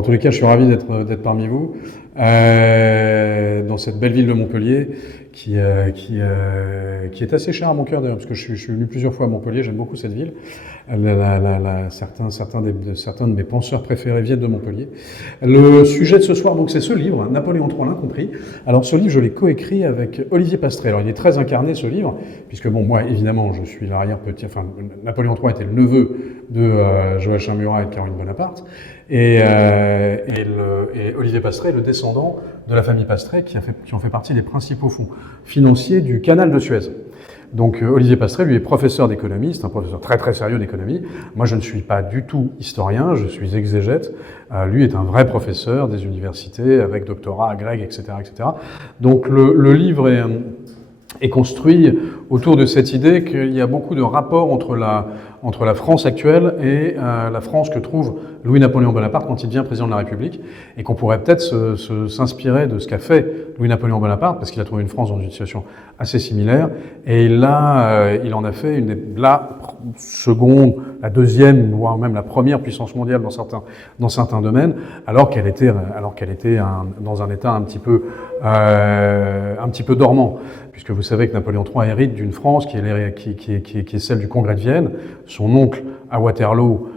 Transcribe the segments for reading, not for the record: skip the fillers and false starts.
En tous les cas, je suis ravi d'être parmi vous dans cette belle ville de Montpellier qui est assez chère à mon cœur d'ailleurs, parce que je suis venu plusieurs fois à Montpellier, j'aime beaucoup cette ville. Certains de mes penseurs préférés viennent de Montpellier. Le sujet de ce soir, donc, c'est ce livre, Napoléon III l'incompris. Alors, ce livre, je l'ai coécrit avec Olivier Pastré. Alors, il est très incarné, ce livre, puisque, bon, moi, évidemment, je suis l'arrière-petit, enfin, Napoléon III était le neveu de Joachim Murat et de Caroline Bonaparte. Et Olivier Pastré, le descendant de la famille Pastré, qui ont fait partie des principaux fonds financiers du canal de Suez. Donc Olivier Pastré, lui, est professeur d'économie, c'est un professeur très très sérieux d'économie. Moi, je ne suis pas du tout historien, je suis exégète. Lui est un vrai professeur des universités, avec doctorat agrég, etc., etc. Donc le livre est construit autour de cette idée qu'il y a beaucoup de rapports entre la France actuelle et la France que trouve Louis-Napoléon Bonaparte quand il devient président de la République, et qu'on pourrait peut-être s'inspirer de ce qu'a fait Louis-Napoléon Bonaparte, parce qu'il a trouvé une France dans une situation assez similaire, et il en a fait la seconde, la deuxième, voire même la première puissance mondiale dans certains domaines, alors qu'elle était dans un état un petit peu dormant, puisque vous savez que Napoléon III hérite d'une France qui est celle du Congrès de Vienne. Son oncle à Waterloo,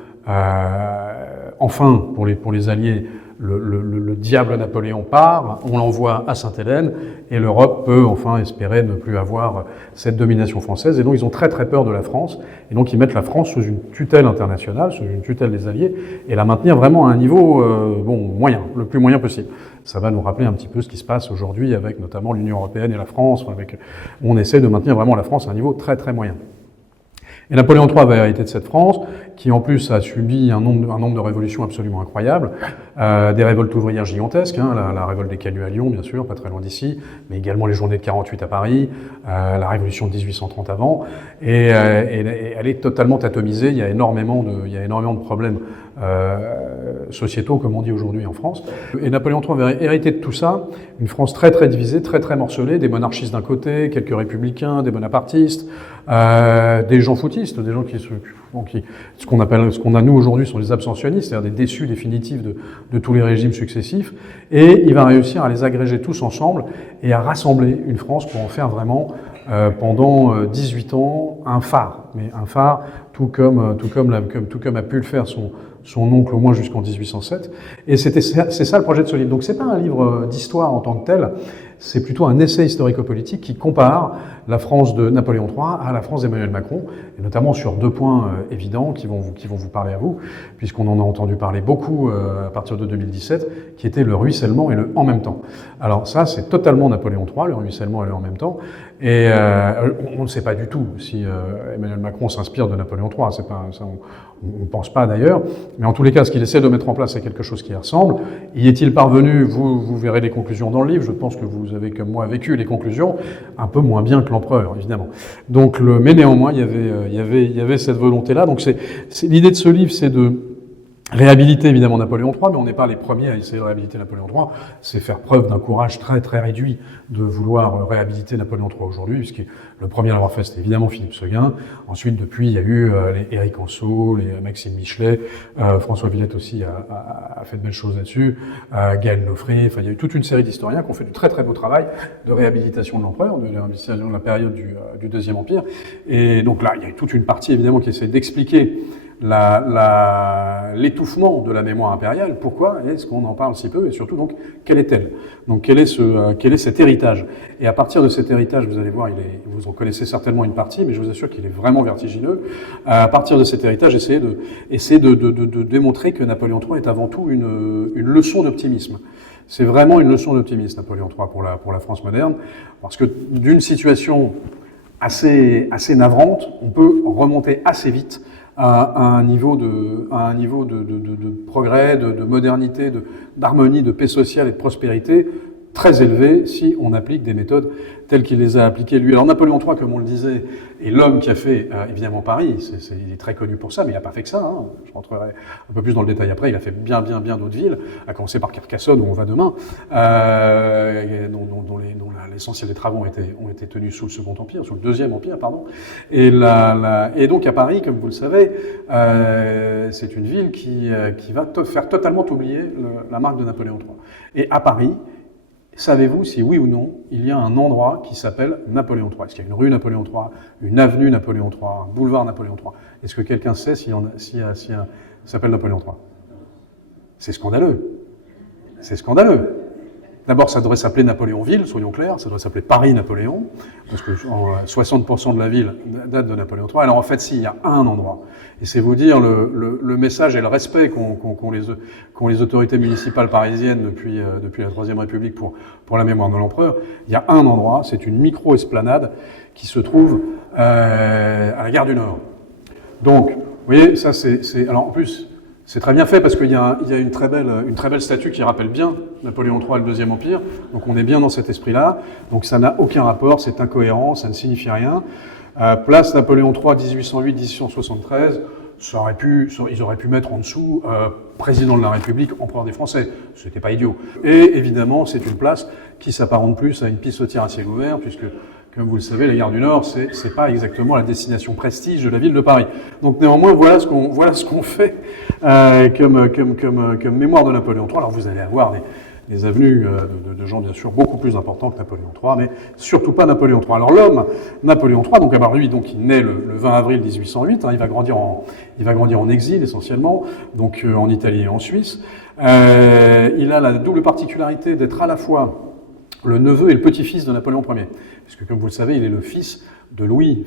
enfin pour les Alliés, le diable Napoléon part, on l'envoie à Sainte-Hélène, et l'Europe peut enfin espérer ne plus avoir cette domination française. Et donc ils ont très très peur de la France, et donc ils mettent la France sous une tutelle internationale, sous une tutelle des Alliés, et la maintenir vraiment à un niveau moyen, le plus moyen possible. Ça va nous rappeler un petit peu ce qui se passe aujourd'hui avec notamment l'Union européenne et la France, où on essaie de maintenir vraiment la France à un niveau très très moyen. Et Napoléon III va hériter de cette France, qui en plus a subi un nombre de révolutions absolument incroyables, des révoltes ouvrières gigantesques, la révolte des Canuts à Lyon, bien sûr, pas très loin d'ici, mais également les journées de 48 à Paris, la révolution de 1830 avant, et elle est totalement atomisée. Il y a énormément de problèmes sociétaux, comme on dit aujourd'hui en France. Et Napoléon III va hériter de tout ça, une France très très divisée, très très morcelée, des monarchistes d'un côté, quelques républicains, des bonapartistes, des gens foutistes, des gens ce qu'on a nous aujourd'hui sont les abstentionnistes, c'est-à-dire des déçus définitifs de tous les régimes successifs, et il va réussir à les agréger tous ensemble et à rassembler une France pour en faire vraiment pendant 18 ans un phare, mais un phare tout comme a pu le faire son oncle au moins jusqu'en 1807. Et c'est ça le projet de ce livre. Donc c'est pas un livre d'histoire en tant que tel, c'est plutôt un essai historico-politique qui compare la France de Napoléon III à la France d'Emmanuel Macron, et notamment sur deux points évidents qui vont vous parler à vous, puisqu'on en a entendu parler beaucoup à partir de 2017, qui était le ruissellement et le en même temps. Alors ça, c'est totalement Napoléon III, le ruissellement et le en même temps, et on ne sait pas du tout si Emmanuel Macron s'inspire de Napoléon III, c'est pas ça, on ne pense pas d'ailleurs, mais en tous les cas, ce qu'il essaie de mettre en place, c'est quelque chose qui y ressemble. Y est-il parvenu? Vous verrez les conclusions dans le livre. Je pense que vous avez, comme moi, vécu les conclusions, un peu moins bien que l'empereur, évidemment. Donc, mais néanmoins, il y avait cette volonté-là. Donc, l'idée de ce livre, c'est de réhabiliter évidemment Napoléon III, mais on n'est pas les premiers à essayer de réhabiliter Napoléon III. C'est faire preuve d'un courage très très réduit de vouloir réhabiliter Napoléon III aujourd'hui, puisque le premier à l'avoir fait, c'était évidemment Philippe Seguin. Ensuite, depuis, il y a eu les Éric Anceau, les Maxime Michelet, François Villette aussi a fait de belles choses là-dessus, Gaël Nofré. Enfin, il y a eu toute une série d'historiens qui ont fait du très très beau travail de réhabilitation de l'empereur, de réhabilitation de la période du Deuxième Empire. Et donc là, il y a eu toute une partie évidemment qui essaie d'expliquer l'étouffement de la mémoire impériale. Pourquoi est-ce qu'on en parle si peu, et surtout donc quelle est-elle? Donc quel est cet héritage? Et à partir de cet héritage, vous allez voir, vous en connaissez certainement une partie, mais je vous assure qu'il est vraiment vertigineux. À partir de cet héritage, essayez de démontrer que Napoléon III est avant tout une leçon d'optimisme. C'est vraiment une leçon d'optimisme, Napoléon III, pour la France moderne, parce que d'une situation assez navrante, on peut remonter assez vite à un niveau de progrès, de modernité, d'harmonie, de paix sociale et de prospérité très élevé si on applique des méthodes telles qu'il les a appliquées lui. Alors Napoléon III, comme on le disait, est l'homme qui a fait évidemment Paris, il est très connu pour ça, mais il n'a pas fait que ça, hein. Je rentrerai un peu plus dans le détail après, il a fait bien d'autres villes, à commencer par Carcassonne où on va demain, dont l'essentiel des travaux ont été tenus sous le Second Empire, sous le Deuxième Empire, pardon. Et donc à Paris, comme vous le savez, c'est une ville qui va faire totalement oublier la marque de Napoléon III. Et à Paris, savez-vous si oui ou non, il y a un endroit qui s'appelle Napoléon III? Est-ce qu'il y a une rue Napoléon III, une avenue Napoléon III, un boulevard Napoléon III? Est-ce que quelqu'un sait s'il s'appelle Napoléon III? C'est scandaleux. C'est scandaleux. D'abord, ça devrait s'appeler Napoléonville, soyons clairs, ça devrait s'appeler Paris-Napoléon, parce que 60% de la ville date de Napoléon III. Alors en fait, si, il y a un endroit. Et c'est vous dire le message et le respect qu'ont les autorités municipales parisiennes depuis la Troisième République pour la mémoire de l'empereur. Il y a un endroit, c'est une micro-esplanade qui se trouve à la gare du Nord. Donc, vous voyez, ça c'est... Alors en plus... C'est très bien fait parce qu'il y a une très belle statue qui rappelle bien Napoléon III et le Deuxième Empire. Donc on est bien dans cet esprit-là. Donc ça n'a aucun rapport, c'est incohérent, ça ne signifie rien. Place Napoléon III 1808-1873, ils auraient pu mettre en dessous président de la République, empereur des Français. C'était pas idiot. Et évidemment, c'est une place qui s'apparente plus à une pissotière à ciel ouvert, puisque comme vous le savez, la gare du Nord, c'est pas exactement la destination prestige de la ville de Paris. Donc néanmoins, voilà ce qu'on fait comme mémoire de Napoléon III. Alors vous allez avoir des avenues de gens bien sûr beaucoup plus importants que Napoléon III, mais surtout pas Napoléon III. Alors l'homme Napoléon III, donc alors lui, donc il naît le 20 avril 1808. Hein, il va grandir en exil essentiellement, donc en Italie et en Suisse. Il a la double particularité d'être à la fois le neveu et le petit-fils de Napoléon Ier. Parce que, comme vous le savez, il est le fils de Louis,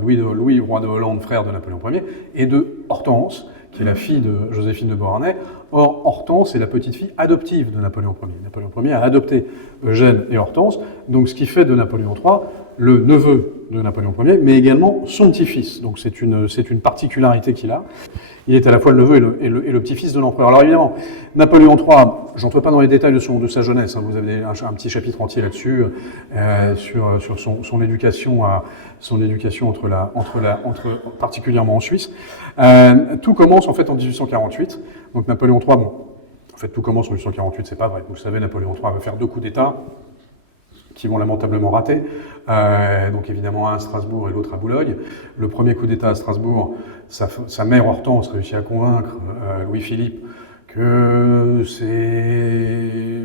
Louis, roi de Hollande, frère de Napoléon Ier, et de Hortense, qui est la fille de Joséphine de Beauharnais. Or, Hortense est la petite-fille adoptive de Napoléon Ier. Napoléon Ier a adopté Eugène et Hortense, donc ce qui fait de Napoléon III le neveu de Napoléon Ier, mais également son petit-fils. Donc c'est une particularité qu'il a. Il est à la fois le neveu et le petit-fils de l'empereur. Alors évidemment, Napoléon III, j'entre pas dans les détails de sa jeunesse, hein, vous avez un petit chapitre entier là-dessus, sur son éducation particulièrement en Suisse. Tout commence en fait en 1848. Donc Napoléon III, bon, en fait tout commence en 1848, c'est pas vrai. Vous le savez, Napoléon III va faire 2 coups d'État qui vont lamentablement rater. Donc évidemment un à Strasbourg et l'autre à Boulogne. Le premier coup d'État à Strasbourg, sa mère Hortense réussit à convaincre Louis-Philippe que c'est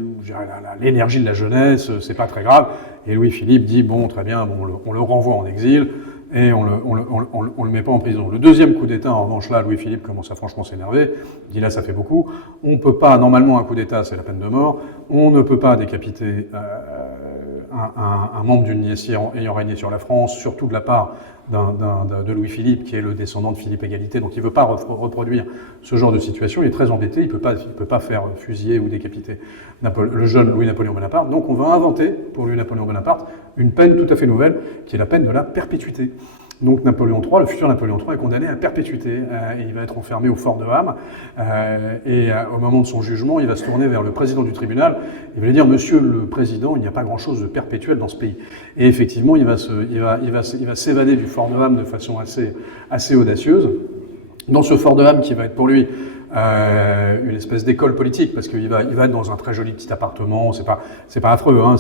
l'énergie de la jeunesse, c'est pas très grave. Et Louis-Philippe dit bon, très bien, bon, on le renvoie en exil et on le met pas en prison. Le deuxième coup d'État, en revanche, là, Louis-Philippe commence à franchement s'énerver. Il dit là, ça fait beaucoup. On peut pas, normalement, un coup d'État, c'est la peine de mort. On ne peut pas décapiter un membre d'une dynastie ayant régné sur la France, surtout de la part de Louis-Philippe, qui est le descendant de Philippe Égalité, donc il ne veut pas reproduire ce genre de situation, il est très embêté, il ne peut pas faire fusiller ou décapiter le jeune Louis-Napoléon Bonaparte, donc on va inventer pour Louis-Napoléon Bonaparte une peine tout à fait nouvelle, qui est la peine de la perpétuité. Donc Napoléon III, le futur Napoléon III, est condamné à perpétuité. Et il va être enfermé au fort de Ham. Au moment de son jugement, il va se tourner vers le président du tribunal. Il va lui dire « Monsieur le Président, il n'y a pas grand-chose de perpétuel dans ce pays. » Et effectivement, il va s'évader du fort de Ham de façon assez audacieuse. Dans ce fort de Ham qui va être pour lui une espèce d'école politique, parce qu'il va être dans un très joli petit appartement, c'est pas affreux, hein,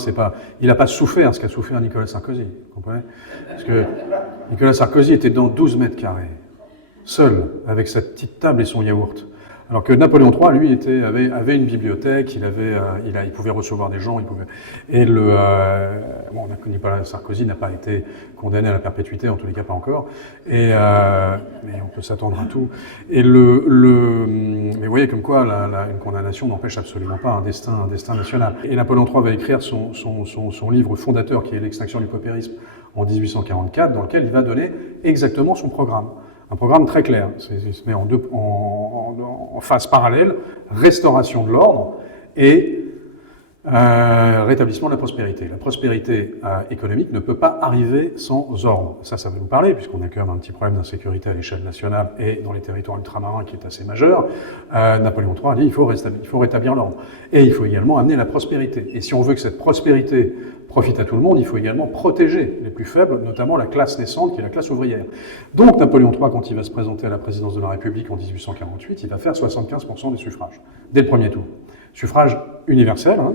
il n'a pas souffert ce qu'a souffert Nicolas Sarkozy, vous comprenez? Parce que Nicolas Sarkozy était dans 12 mètres carrés, seul, avec sa petite table et son yaourt. Alors que Napoléon III, lui, avait une bibliothèque, il pouvait recevoir des gens, Nicolas Sarkozy n'a pas été condamné à la perpétuité, en tous les cas pas encore, mais on peut s'attendre à tout. Mais vous voyez comme quoi une condamnation n'empêche absolument pas un destin national. Et Napoléon III va écrire son livre fondateur, qui est L'extinction du paupérisme, en 1844, dans lequel il va donner exactement son programme. Un programme très clair, il se met en phase parallèle, restauration de l'ordre et Rétablissement de la prospérité. La prospérité économique ne peut pas arriver sans ordre. Ça va nous parler, puisqu'on a quand même un petit problème d'insécurité à l'échelle nationale et dans les territoires ultramarins qui est assez majeur. Napoléon III a dit il faut rétablir l'ordre. Et il faut également amener la prospérité. Et si on veut que cette prospérité profite à tout le monde, il faut également protéger les plus faibles, notamment la classe naissante, qui est la classe ouvrière. Donc Napoléon III, quand il va se présenter à la présidence de la République en 1848, il va faire 75% des suffrages, dès le premier tour. Suffrage universel, hein,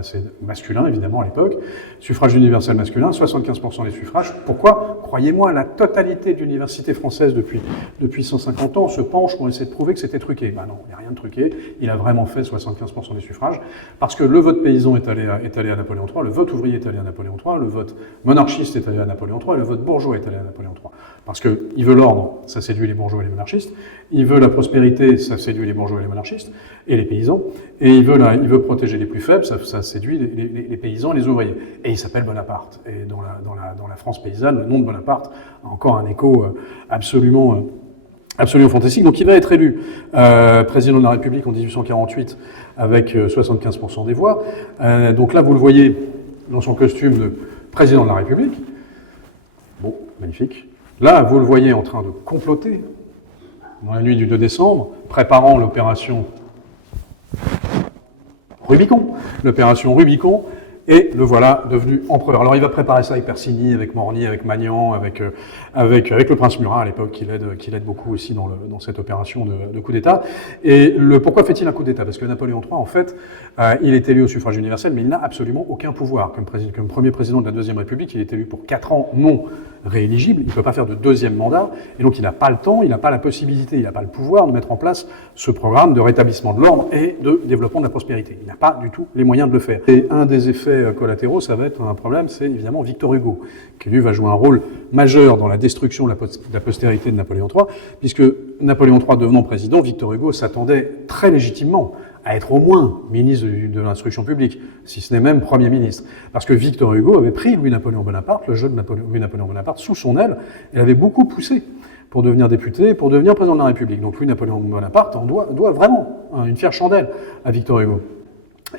c'est masculin évidemment à l'époque, suffrage universel masculin, 75% des suffrages. Pourquoi? Croyez-moi, la totalité de l'université française depuis 150 ans se penche pour essayer de prouver que c'était truqué. Ben non, il n'y a rien de truqué, il a vraiment fait 75% des suffrages, parce que le vote paysan est allé à Napoléon III, le vote ouvrier est allé à Napoléon III, le vote monarchiste est allé à Napoléon III, et le vote bourgeois est allé à Napoléon III. Parce qu'il veut l'ordre, ça séduit les bourgeois et les monarchistes, il veut la prospérité, ça séduit les bourgeois et les monarchistes, et les paysans, et il veut protéger les plus faibles, ça séduit les paysans et les ouvriers. Et il s'appelle Bonaparte. Et dans la France paysanne, le nom de Bonaparte a encore un écho absolument fantastique. Donc il va être élu président de la République en 1848 avec 75% des voix. Donc là, vous le voyez dans son costume de président de la République. Bon, magnifique. Là, vous le voyez en train de comploter dans la nuit du 2 décembre, préparant l'opération Rubicon, et le voilà devenu empereur. Alors il va préparer ça avec Persigny, avec Morny, avec Magnan, avec le prince Murat à l'époque, qui l'aide beaucoup aussi dans cette opération de coup d'État. Et pourquoi fait-il un coup d'État? Parce que Napoléon III, en fait, il est élu au suffrage universel, mais il n'a absolument aucun pouvoir. Comme premier président de la Deuxième République, il est élu pour 4 ans non rééligible, il ne peut pas faire de deuxième mandat, et donc il n'a pas le temps, il n'a pas la possibilité, il n'a pas le pouvoir de mettre en place ce programme de rétablissement de l'ordre et de développement de la prospérité. Il n'a pas du tout les moyens de le faire. Et un des effets collatéraux, ça va être un problème, c'est évidemment Victor Hugo, qui lui va jouer un rôle majeur dans la destruction de la postérité de Napoléon III, puisque Napoléon III devenant président, Victor Hugo s'attendait très légitimement à être au moins ministre de l'instruction publique, si ce n'est même Premier ministre. Parce que Victor Hugo avait pris Louis-Napoléon Bonaparte, le jeune Louis-Napoléon Bonaparte, sous son aile, et l'avait beaucoup poussé pour devenir député, pour devenir président de la République. Donc Louis-Napoléon Bonaparte en doit vraiment une fière chandelle à Victor Hugo.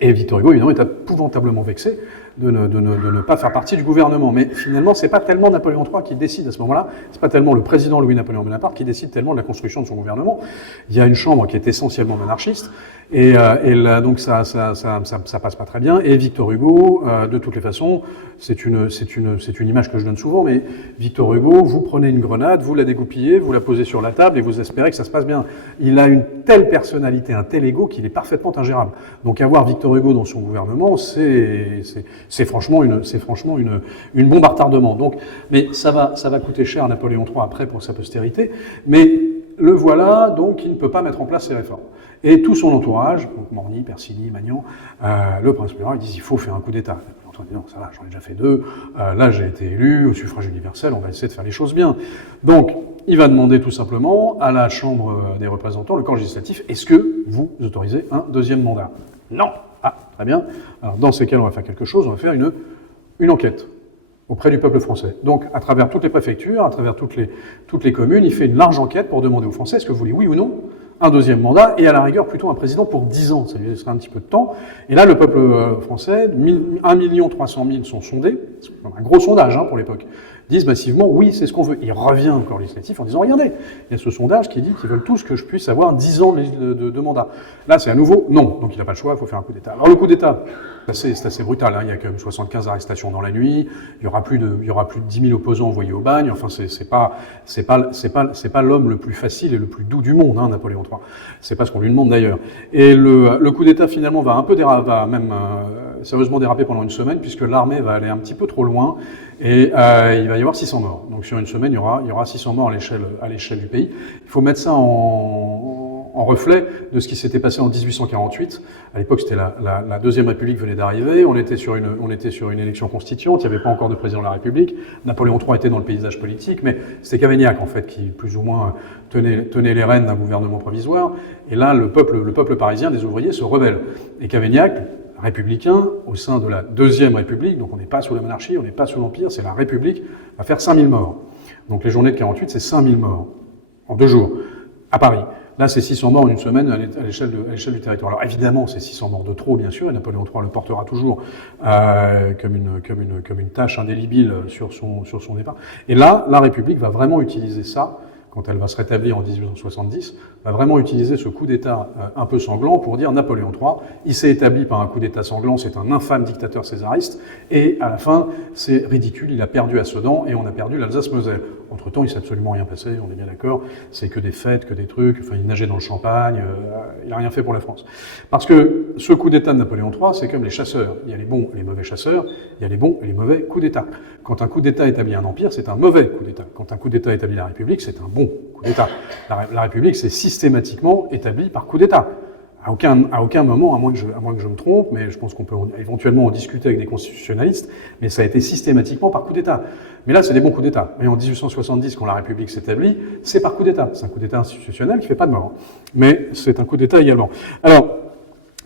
Et Victor Hugo, évidemment, est épouvantablement vexé de ne pas faire partie du gouvernement. Mais finalement, c'est pas tellement Napoléon III qui décide à ce moment-là, c'est pas tellement le président Louis-Napoléon Bonaparte qui décide tellement de la construction de son gouvernement. Il y a une chambre qui est essentiellement monarchiste, et là, donc ça passe pas très bien. Et Victor Hugo, de toutes les façons, c'est une image que je donne souvent, mais Victor Hugo, vous prenez une grenade, vous la dégoupillez, vous la posez sur la table et vous espérez que ça se passe bien. Il a une telle personnalité, un tel ego qu'il est parfaitement ingérable. Donc avoir Victor Hugo dans son gouvernement, c'est franchement une bombe à retardement. Donc, mais ça va coûter cher à Napoléon III après pour sa postérité, mais le voilà, donc il ne peut pas mettre en place ses réformes. Et tout son entourage, donc Morny, Persigny, Magnan, le prince Murat, ils disent il faut faire un coup d'État. Napoléon III dit non, ça va, j'en ai déjà fait 2, là j'ai été élu au suffrage universel, on va essayer de faire les choses bien. Donc il va demander tout simplement à la Chambre des représentants, le corps législatif, est-ce que vous autorisez un deuxième mandat? Non. Ah, très bien. Alors dans ces cas, on va faire quelque chose, on va faire une enquête auprès du peuple français. Donc, à travers toutes les préfectures, à travers toutes les communes, il fait une large enquête pour demander aux Français est-ce que vous voulez, oui ou non, un deuxième mandat, et à la rigueur, plutôt un président pour 10 ans. Ça lui laissera un petit peu de temps. Et là, le peuple français, 1 300 000 sont sondés, c'est un gros sondage pour l'époque, disent massivement oui, c'est ce qu'on veut. Il revient au corps législatif en disant regardez, il y a ce sondage qui dit qu'ils veulent tous que je puisse avoir 10 ans de mandat. Là, c'est à nouveau non. Donc il n'a pas le choix, il faut faire un coup d'État. Alors le coup d'État, c'est assez brutal. Il y a quand même 75 arrestations dans la nuit. Il y aura plus de 10 000 opposants envoyés au bagne. Enfin, c'est pas l'homme le plus facile et le plus doux du monde, Napoléon III. C'est pas ce qu'on lui demande d'ailleurs. Et le coup d'État finalement va même sérieusement déraper pendant une semaine puisque l'armée va aller un petit peu trop loin et il va y avoir 600 morts. Donc sur une semaine, il y aura 600 morts à l'échelle du pays. Il faut mettre ça en reflet de ce qui s'était passé en 1848. À l'époque, c'était la Deuxième République venait d'arriver. On était sur une élection constituante. Il n'y avait pas encore de président de la République. Napoléon III était dans le paysage politique, mais c'était Cavaignac en fait qui plus ou moins tenait les rênes d'un gouvernement provisoire. Et là, le peuple parisien des ouvriers se rebelle. Et Cavaignac, républicain, au sein de la Deuxième République, donc on n'est pas sous la monarchie, on n'est pas sous l'Empire, c'est la République, va faire 5000 morts. Donc les journées de 48, c'est 5000 morts en 2 jours, à Paris. Là, c'est 600 morts en une semaine à l'échelle du territoire. Alors évidemment, c'est 600 morts de trop, bien sûr, et Napoléon III le portera toujours comme une tâche indélébile sur son départ. Et là, la République va vraiment utiliser ça, quand elle va se rétablir en 1870, va vraiment utiliser ce coup d'État un peu sanglant pour dire Napoléon III, il s'est établi par un coup d'État sanglant, c'est un infâme dictateur césariste, et à la fin, c'est ridicule, il a perdu à Sedan et on a perdu l'Alsace-Moselle. Entre-temps, il s'est absolument rien passé, on est bien d'accord, c'est que des fêtes, que des trucs, enfin il nageait dans le champagne, il n'a rien fait pour la France. Parce que ce coup d'État de Napoléon III, c'est comme les chasseurs, il y a les bons et les mauvais chasseurs, il y a les bons et les mauvais coups d'État. Quand un coup d'État établit un empire, c'est un mauvais coup d'État. Quand un coup d'État établit la République, c'est un bon coup d'État. La République, c'est systématiquement établi par coup d'État. À aucun moment, à moins que je me trompe, mais je pense qu'on peut éventuellement en discuter avec des constitutionnalistes, mais ça a été systématiquement par coup d'État. Mais là, c'est des bons coups d'État. Mais en 1870, quand la République s'établit, c'est par coup d'État. C'est un coup d'État institutionnel qui fait pas de mort. Mais c'est un coup d'État également. Alors,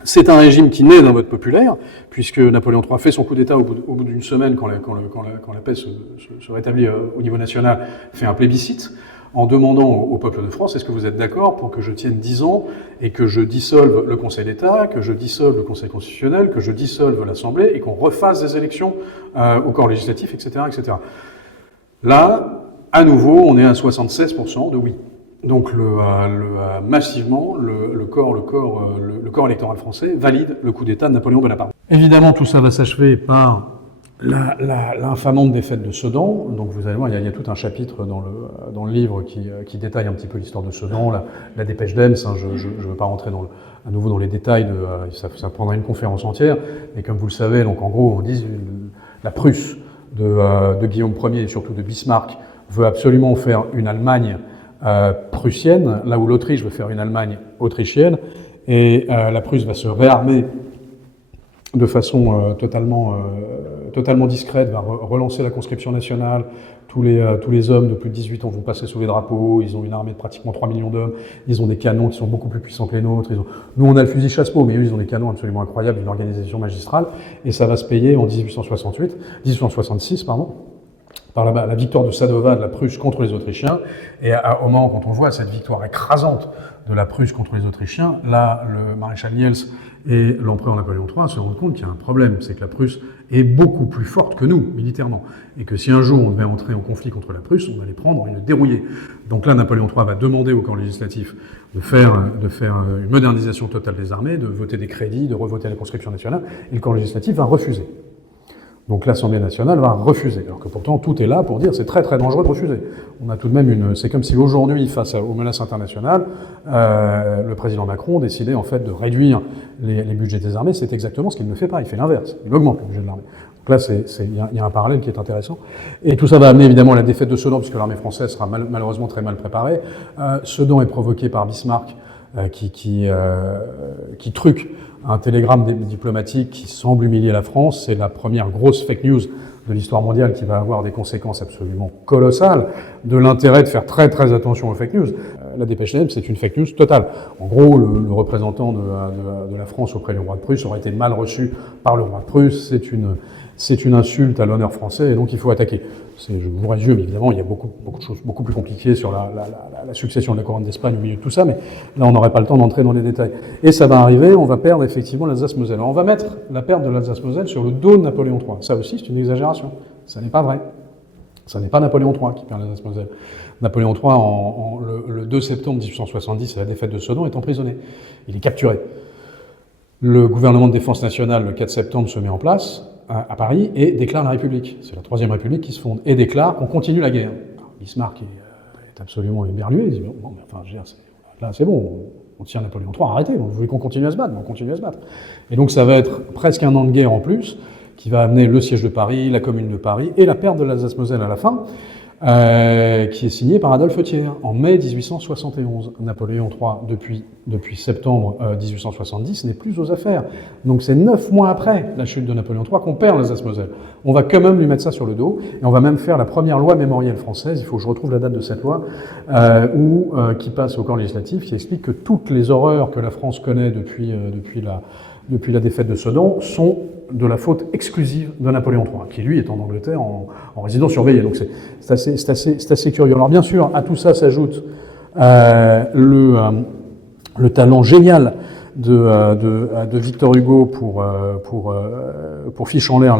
c'est un régime qui naît d'un vote populaire, puisque Napoléon III fait son coup d'État au bout d'une semaine, quand la paix se rétablit au niveau national, fait un plébiscite, en demandant au peuple de France, est-ce que vous êtes d'accord pour que je tienne 10 ans et que je dissolve le Conseil d'État, que je dissolve le Conseil constitutionnel, que je dissolve l'Assemblée et qu'on refasse des élections au corps législatif, etc., etc. Là, à nouveau, on est à 76% de oui. Donc massivement, le corps électoral français valide le coup d'État de Napoléon Bonaparte. Évidemment, tout ça va s'achever par l'infamante défaite de Sedan. Donc vous allez voir, il y a tout un chapitre dans le livre qui détaille un petit peu l'histoire de Sedan, la dépêche d'Ems. Je ne veux pas rentrer à nouveau dans les détails, ça prendra une conférence entière. Mais comme vous le savez, donc en gros, on dit la Prusse de Guillaume Ier et surtout de Bismarck veut absolument faire une Allemagne prussienne, là où l'Autriche veut faire une Allemagne autrichienne, et la Prusse va se réarmer de façon totalement discrète, va relancer la conscription nationale. Tous les hommes de plus de 18 ans vont passer sous les drapeaux. Ils ont une armée de pratiquement 3 millions d'hommes. Ils ont des canons qui sont beaucoup plus puissants que les nôtres. Nous, on a le fusil chasse-peau, mais eux, ils ont des canons absolument incroyables, une organisation magistrale. Et ça va se payer en 1866, par la victoire de Sadowa de la Prusse contre les Autrichiens. Et au moment, quand on voit cette victoire écrasante de la Prusse contre les Autrichiens, là, le maréchal Niels et l'empereur Napoléon III se rendent compte qu'il y a un problème, c'est que la Prusse est beaucoup plus forte que nous, militairement, et que si un jour on devait entrer en conflit contre la Prusse, on allait prendre et le dérouiller. Donc là, Napoléon III va demander au corps législatif de faire une modernisation totale des armées, de voter des crédits, de revoter la conscription nationale, et le corps législatif va refuser. Donc l'Assemblée nationale va refuser, alors que pourtant tout est là pour dire c'est très très dangereux de refuser. On a tout de même c'est comme si aujourd'hui, face aux menaces internationales, le président Macron décidait en fait de réduire les budgets des armées. C'est exactement ce qu'il ne fait pas, il fait l'inverse, il augmente le budget de l'armée. Donc là, il y a un parallèle qui est intéressant. Et tout ça va amener évidemment à la défaite de Sedan, puisque l'armée française sera malheureusement très mal préparée. Sedan est provoqué par Bismarck, qui truque un télégramme diplomatique qui semble humilier la France. C'est la première grosse fake news de l'histoire mondiale qui va avoir des conséquences absolument colossales, de l'intérêt de faire très très attention aux fake news. La dépêche d'Ems, c'est une fake news totale. En gros, le représentant de la France auprès du roi de Prusse aurait été mal reçu par le roi de Prusse. C'est une insulte à l'honneur français et donc il faut attaquer. Je vous résume, évidemment, il y a beaucoup de choses beaucoup plus compliquées sur la succession de la couronne d'Espagne au milieu de tout ça, mais là on n'aurait pas le temps d'entrer dans les détails. Et ça va arriver, on va perdre effectivement l'Alsace-Moselle. Alors on va mettre la perte de l'Alsace-Moselle sur le dos de Napoléon III. Ça aussi, c'est une exagération. Ça n'est pas vrai. Ça n'est pas Napoléon III qui perd l'Alsace-Moselle. Napoléon III, le 2 septembre 1870, à la défaite de Sedan, est emprisonné. Il est capturé. Le gouvernement de défense nationale, le 4 septembre, se met en place à Paris et déclare la République. C'est la Troisième République qui se fonde et déclare qu'on continue la guerre. Alors, Bismarck est absolument éberlué. Il dit bon, enfin, je veux dire, là c'est bon, on tient Napoléon III, arrêtez. Vous voulez qu'on continue à se battre, on continue à se battre. Et donc ça va être presque un an de guerre en plus, qui va amener le siège de Paris, la Commune de Paris et la perte de l'Alsace-Moselle à la fin, qui est signé par Adolphe Thiers en mai 1871. Napoléon III, depuis septembre 1870, n'est plus aux affaires. Donc c'est 9 mois après la chute de Napoléon III qu'on perd l'Alsace-Moselle. On va quand même lui mettre ça sur le dos, et on va même faire la première loi mémorielle française, il faut que je retrouve la date de cette loi, qui passe au corps législatif, qui explique que toutes les horreurs que la France connaît depuis la défaite de Sedan sont de la faute exclusive de Napoléon III, qui lui est en Angleterre en résidence surveillée. Donc c'est assez curieux. Alors bien sûr, à tout ça s'ajoute le talent génial de Victor Hugo pour fiche en l'air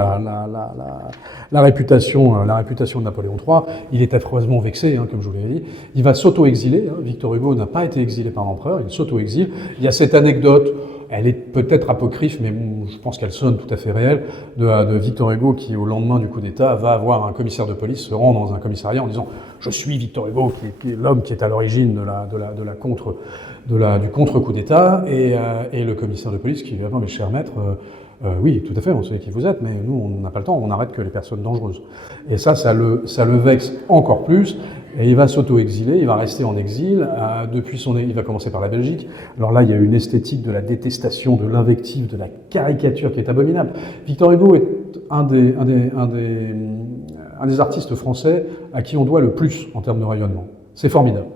la réputation de Napoléon III. Il est affreusement vexé, comme je vous l'ai dit. Il va s'auto-exiler. Victor Hugo n'a pas été exilé par l'empereur, il s'auto-exile. Il y a cette anecdote, elle est peut-être apocryphe, mais je pense qu'elle sonne tout à fait réelle, de Victor Hugo qui, au lendemain du coup d'État, va avoir un commissaire de police se rend dans un commissariat en disant « Je suis Victor Hugo, qui est l'homme qui est à l'origine du contre-coup d'État », et le commissaire de police qui lui répond « Mais cher maître, oui, tout à fait, on sait qui vous êtes, mais nous, on n'a pas le temps, on n'arrête que les personnes dangereuses. » Et ça le vexe encore plus, et il va s'auto-exiler, il va rester en exil, il va commencer par la Belgique. Alors là, il y a une esthétique de la détestation, de l'invective, de la caricature qui est abominable. Victor Hugo est un des artistes français à qui on doit le plus en termes de rayonnement. C'est formidable.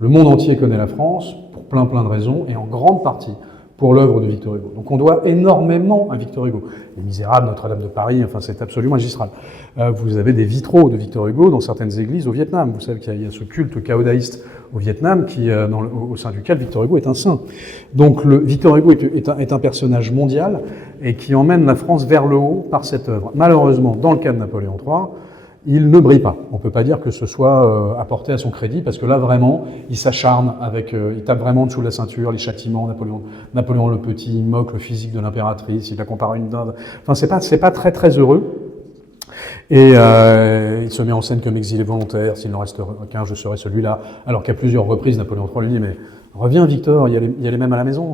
Le monde entier connaît la France, pour plein de raisons, et en grande partie pour l'œuvre de Victor Hugo. Donc on doit énormément à Victor Hugo. Les Misérables, Notre-Dame de Paris, enfin c'est absolument magistral. Vous avez des vitraux de Victor Hugo dans certaines églises au Vietnam. Vous savez qu'il y a ce culte caodaïste au Vietnam au sein duquel Victor Hugo est un saint. Donc Victor Hugo est un personnage mondial et qui emmène la France vers le haut par cette œuvre. Malheureusement, dans le cas de Napoléon III, il ne brille pas. On peut pas dire que ce soit apporté à son crédit, parce que là, vraiment, il s'acharne il tape vraiment en dessous de la ceinture, les châtiments, Napoléon le Petit, il moque le physique de l'impératrice, il la compare à une dinde. Enfin, c'est pas très heureux. Et il se met en scène comme exilé volontaire, s'il n'en reste qu'un, je serai celui-là. Alors qu'à plusieurs reprises, Napoléon III lui dit, mais reviens Victor, il y a les mêmes à la maison,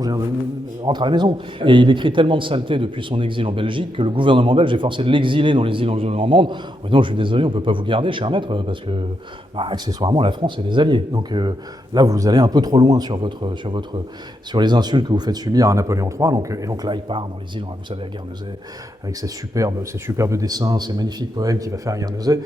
rentre à la maison. Et il écrit tellement de saletés depuis son exil en Belgique que le gouvernement belge est forcé de l'exiler dans les îles anglo-normandes. Non, je suis désolé, on peut pas vous garder, cher maître, parce que, accessoirement, la France est des alliés. Donc là, vous allez un peu trop loin sur les insultes que vous faites subir à Napoléon III. Et donc là, il part dans les îles, vous savez, à Guernesey, avec ses superbes dessins, ses magnifiques poèmes qu'il va faire à Guernesey.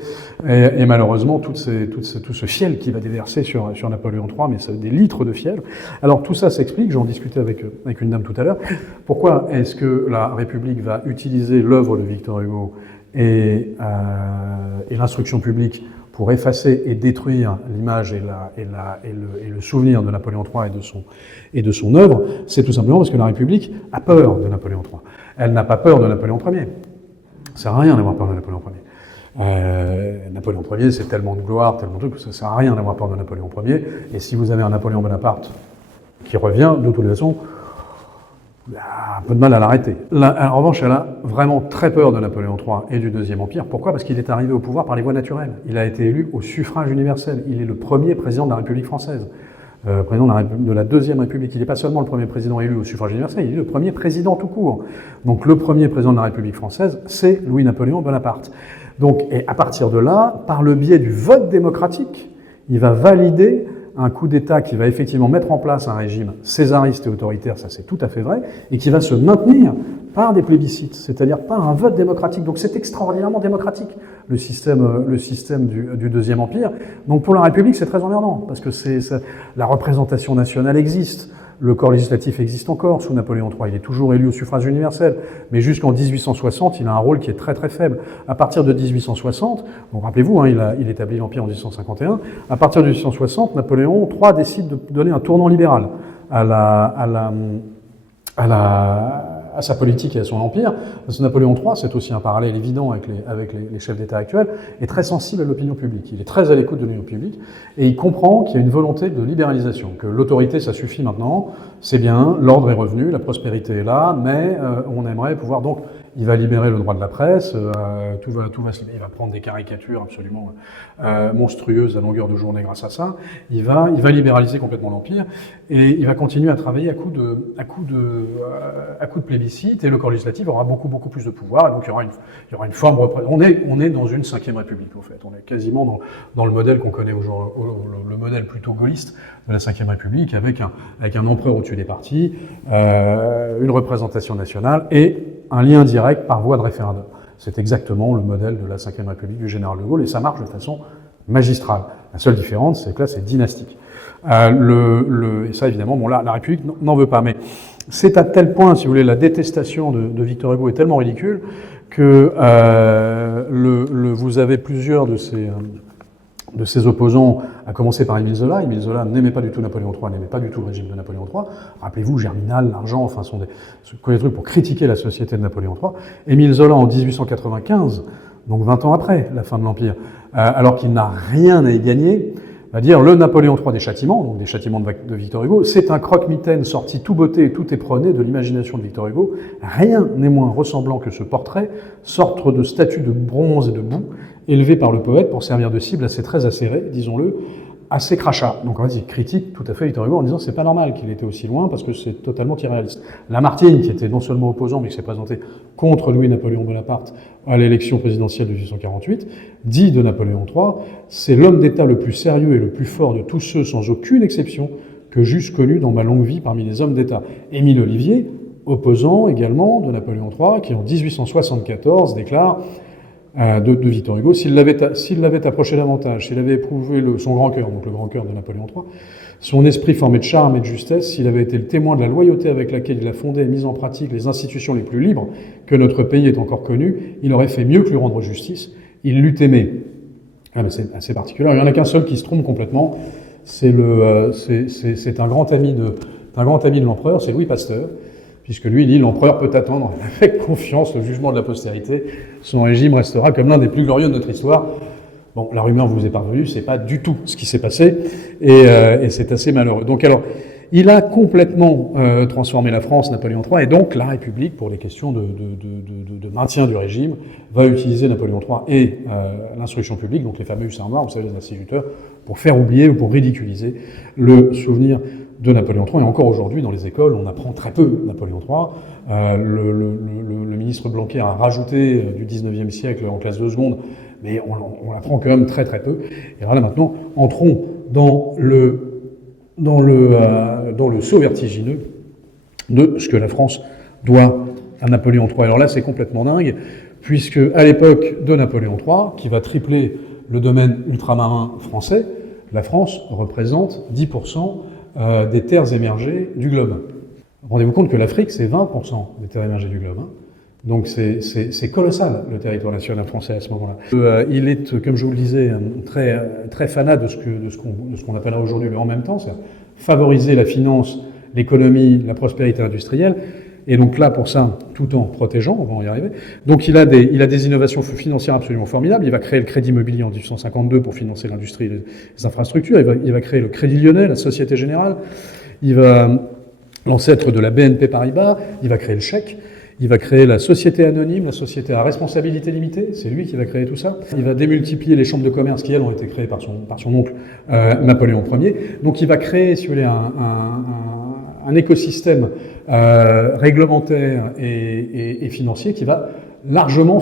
Et malheureusement, tout ce fiel qui va déverser sur Napoléon III, mais c'est des litres de fiel. Alors tout ça s'explique, j'en discutais avec une dame tout à l'heure, pourquoi est-ce que la République va utiliser l'œuvre de Victor Hugo et l'instruction publique pour effacer et détruire l'image et le souvenir de Napoléon III et de son œuvre? C'est tout simplement parce que la République a peur de Napoléon III. Elle n'a pas peur de Napoléon Ier. Ça sert à rien d'avoir peur de Napoléon Ier. Napoléon Ier, c'est tellement de gloire, tellement de trucs, que ça sert à rien d'avoir peur de Napoléon Ier. Et si vous avez un Napoléon Bonaparte qui revient, de toute façon, il y a un peu de mal à l'arrêter. En revanche, elle a vraiment très peur de Napoléon III et du Deuxième Empire. Pourquoi? Parce qu'il est arrivé au pouvoir par les voies naturelles. Il a été élu au suffrage universel. Il est le premier président de la République française. Président de la Deuxième République. Il n'est pas seulement le premier président élu au suffrage universel, il est le premier président tout court. Donc le premier président de la République française, c'est Louis-Napoléon Bonaparte. Donc, et à partir de là, par le biais du vote démocratique, il va valider un coup d'État qui va effectivement mettre en place un régime césariste et autoritaire, ça c'est tout à fait vrai, et qui va se maintenir par des plébiscites, c'est-à-dire par un vote démocratique. Donc c'est extraordinairement démocratique, le système du Deuxième Empire. Donc pour la République, c'est très emmerdant, parce que la représentation nationale existe, le corps législatif existe encore sous Napoléon III, il est toujours élu au suffrage universel, mais jusqu'en 1860, il a un rôle qui est très très faible. À partir de 1860, donc rappelez-vous, il établit l'Empire en 1851, à partir de 1860, Napoléon III décide de donner un tournant libéral à sa politique et à son empire, parce que Napoléon III, c'est aussi un parallèle évident avec les chefs d'État actuels, est très sensible à l'opinion publique. Il est très à l'écoute de l'opinion publique, et il comprend qu'il y a une volonté de libéralisation, que l'autorité, ça suffit maintenant, c'est bien, l'ordre est revenu, la prospérité est là, mais on aimerait pouvoir donc... Il va libérer le droit de la presse, tout va se libérer. Il va prendre des caricatures absolument monstrueuses à longueur de journée grâce à ça. Il va libéraliser complètement l'Empire et il va continuer à travailler à coup de plébiscite, et le corps législatif aura beaucoup plus de pouvoir, et donc il y aura une forme on est dans une 5e République, en fait. On est quasiment dans le modèle qu'on connaît aujourd'hui, le modèle plutôt gaulliste de la 5e République, avec un empereur au-dessus des partis, une représentation nationale et un lien direct par voie de référendum. C'est exactement le modèle de la 5e République du général de Gaulle, et ça marche de façon magistrale. La seule différence, c'est que là, c'est dynastique. Et ça, évidemment, bon, là, la République n'en veut pas. Mais c'est à tel point, si vous voulez, la détestation de Victor Hugo est tellement ridicule que vous avez plusieurs de de ses opposants, à commencer par Émile Zola. Émile Zola n'aimait pas du tout Napoléon III, n'aimait pas du tout le régime de Napoléon III. Rappelez-vous, Germinal, l'argent, enfin, sont des trucs pour critiquer la société de Napoléon III. Émile Zola, en 1895, donc 20 ans après la fin de l'Empire, alors qu'il n'a rien à y gagner, va dire le Napoléon III des châtiments, donc des châtiments de Victor Hugo, c'est un croque-mitaine sorti tout beauté et tout éperonné de l'imagination de Victor Hugo. Rien n'est moins ressemblant que ce portrait, sorte de statue de bronze et de boue, élevé par le poète pour servir de cible à ses traits acérés, disons-le, à ses crachats. Donc on va dire critique tout à fait Victor Hugo en disant c'est pas normal qu'il était aussi loin parce que c'est totalement irréaliste. Lamartine, qui était non seulement opposant mais qui s'est présenté contre Louis-Napoléon Bonaparte à l'élection présidentielle de 1848, dit de Napoléon III, c'est l'homme d'État le plus sérieux et le plus fort de tous ceux, sans aucune exception, que j'eusse connu dans ma longue vie parmi les hommes d'État. Émile Ollivier, opposant également de Napoléon III, qui en 1874 déclare de Victor Hugo, s'il l'avait approché davantage, s'il avait éprouvé son grand cœur, donc le grand cœur de Napoléon III, son esprit formé de charme et de justesse, s'il avait été le témoin de la loyauté avec laquelle il a fondé et mis en pratique les institutions les plus libres que notre pays ait encore connues, il aurait fait mieux que lui rendre justice, il l'eût aimé. Ah, mais c'est assez particulier. Il n'y en a qu'un seul qui se trompe complètement, c'est un grand ami de l'empereur, c'est Louis Pasteur, puisque lui, il dit « L'empereur peut attendre avec confiance le jugement de la postérité. Son régime restera comme l'un des plus glorieux de notre histoire. » Bon, la rumeur vous est parvenue, c'est pas du tout ce qui s'est passé, et c'est assez malheureux. Donc alors, il a complètement transformé la France, Napoléon III, et donc la République, pour les questions de maintien du régime, va utiliser Napoléon III et l'instruction publique, donc les fameux hussards noirs, vous savez, les instituteurs, pour faire oublier ou pour ridiculiser le souvenir de Napoléon III. Et encore aujourd'hui, dans les écoles, on apprend très peu Napoléon III. Le ministre Blanquer a rajouté du 19e siècle en classe de seconde, mais on l'apprend quand même très très peu. Et voilà, maintenant, entrons dans le saut vertigineux de ce que la France doit à Napoléon III. Alors là, c'est complètement dingue, puisque à l'époque de Napoléon III, qui va tripler le domaine ultramarin français, la France représente 10% des terres émergées du globe. Rendez-vous compte que l'Afrique, c'est 20% des terres émergées du globe. Hein. Donc c'est colossal, le territoire national français à ce moment-là. Il est, comme je vous le disais, très, très fanat de ce qu'on appellera aujourd'hui le « en même temps », c'est-à-dire favoriser la finance, l'économie, la prospérité industrielle, et donc là, pour ça, tout en protégeant, on va y arriver. Donc il a des innovations financières absolument formidables. Il va créer le crédit immobilier en 1852 pour financer l'industrie et les infrastructures. Il va créer le Crédit Lyonnais, la Société Générale. Il va, l'ancêtre de la BNP Paribas, il va créer le chèque. Il va créer la société anonyme, la société à responsabilité limitée, c'est lui qui va créer tout ça. Il va démultiplier les chambres de commerce qui, elles, ont été créées par son oncle Napoléon Ier. Donc il va créer, si vous voulez, un écosystème réglementaire et financier qui va largement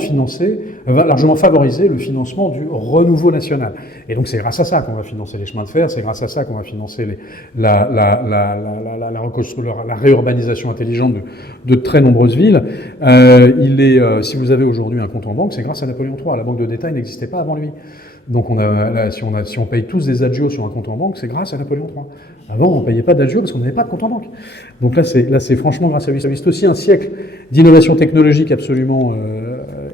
favoriser le financement du renouveau national. Et donc c'est grâce à ça qu'on va financer les chemins de fer, c'est grâce à ça qu'on va financer la réurbanisation intelligente de très nombreuses villes. Si vous avez aujourd'hui un compte en banque, c'est grâce à Napoléon III. La banque de détail n'existait pas avant lui. Donc si on paye tous des agios sur un compte en banque, c'est grâce à Napoléon III. Avant, on ne payait pas d'agios parce qu'on n'avait pas de compte en banque. Donc là, c'est franchement grâce à lui. C'est aussi un siècle d'innovation technologique absolument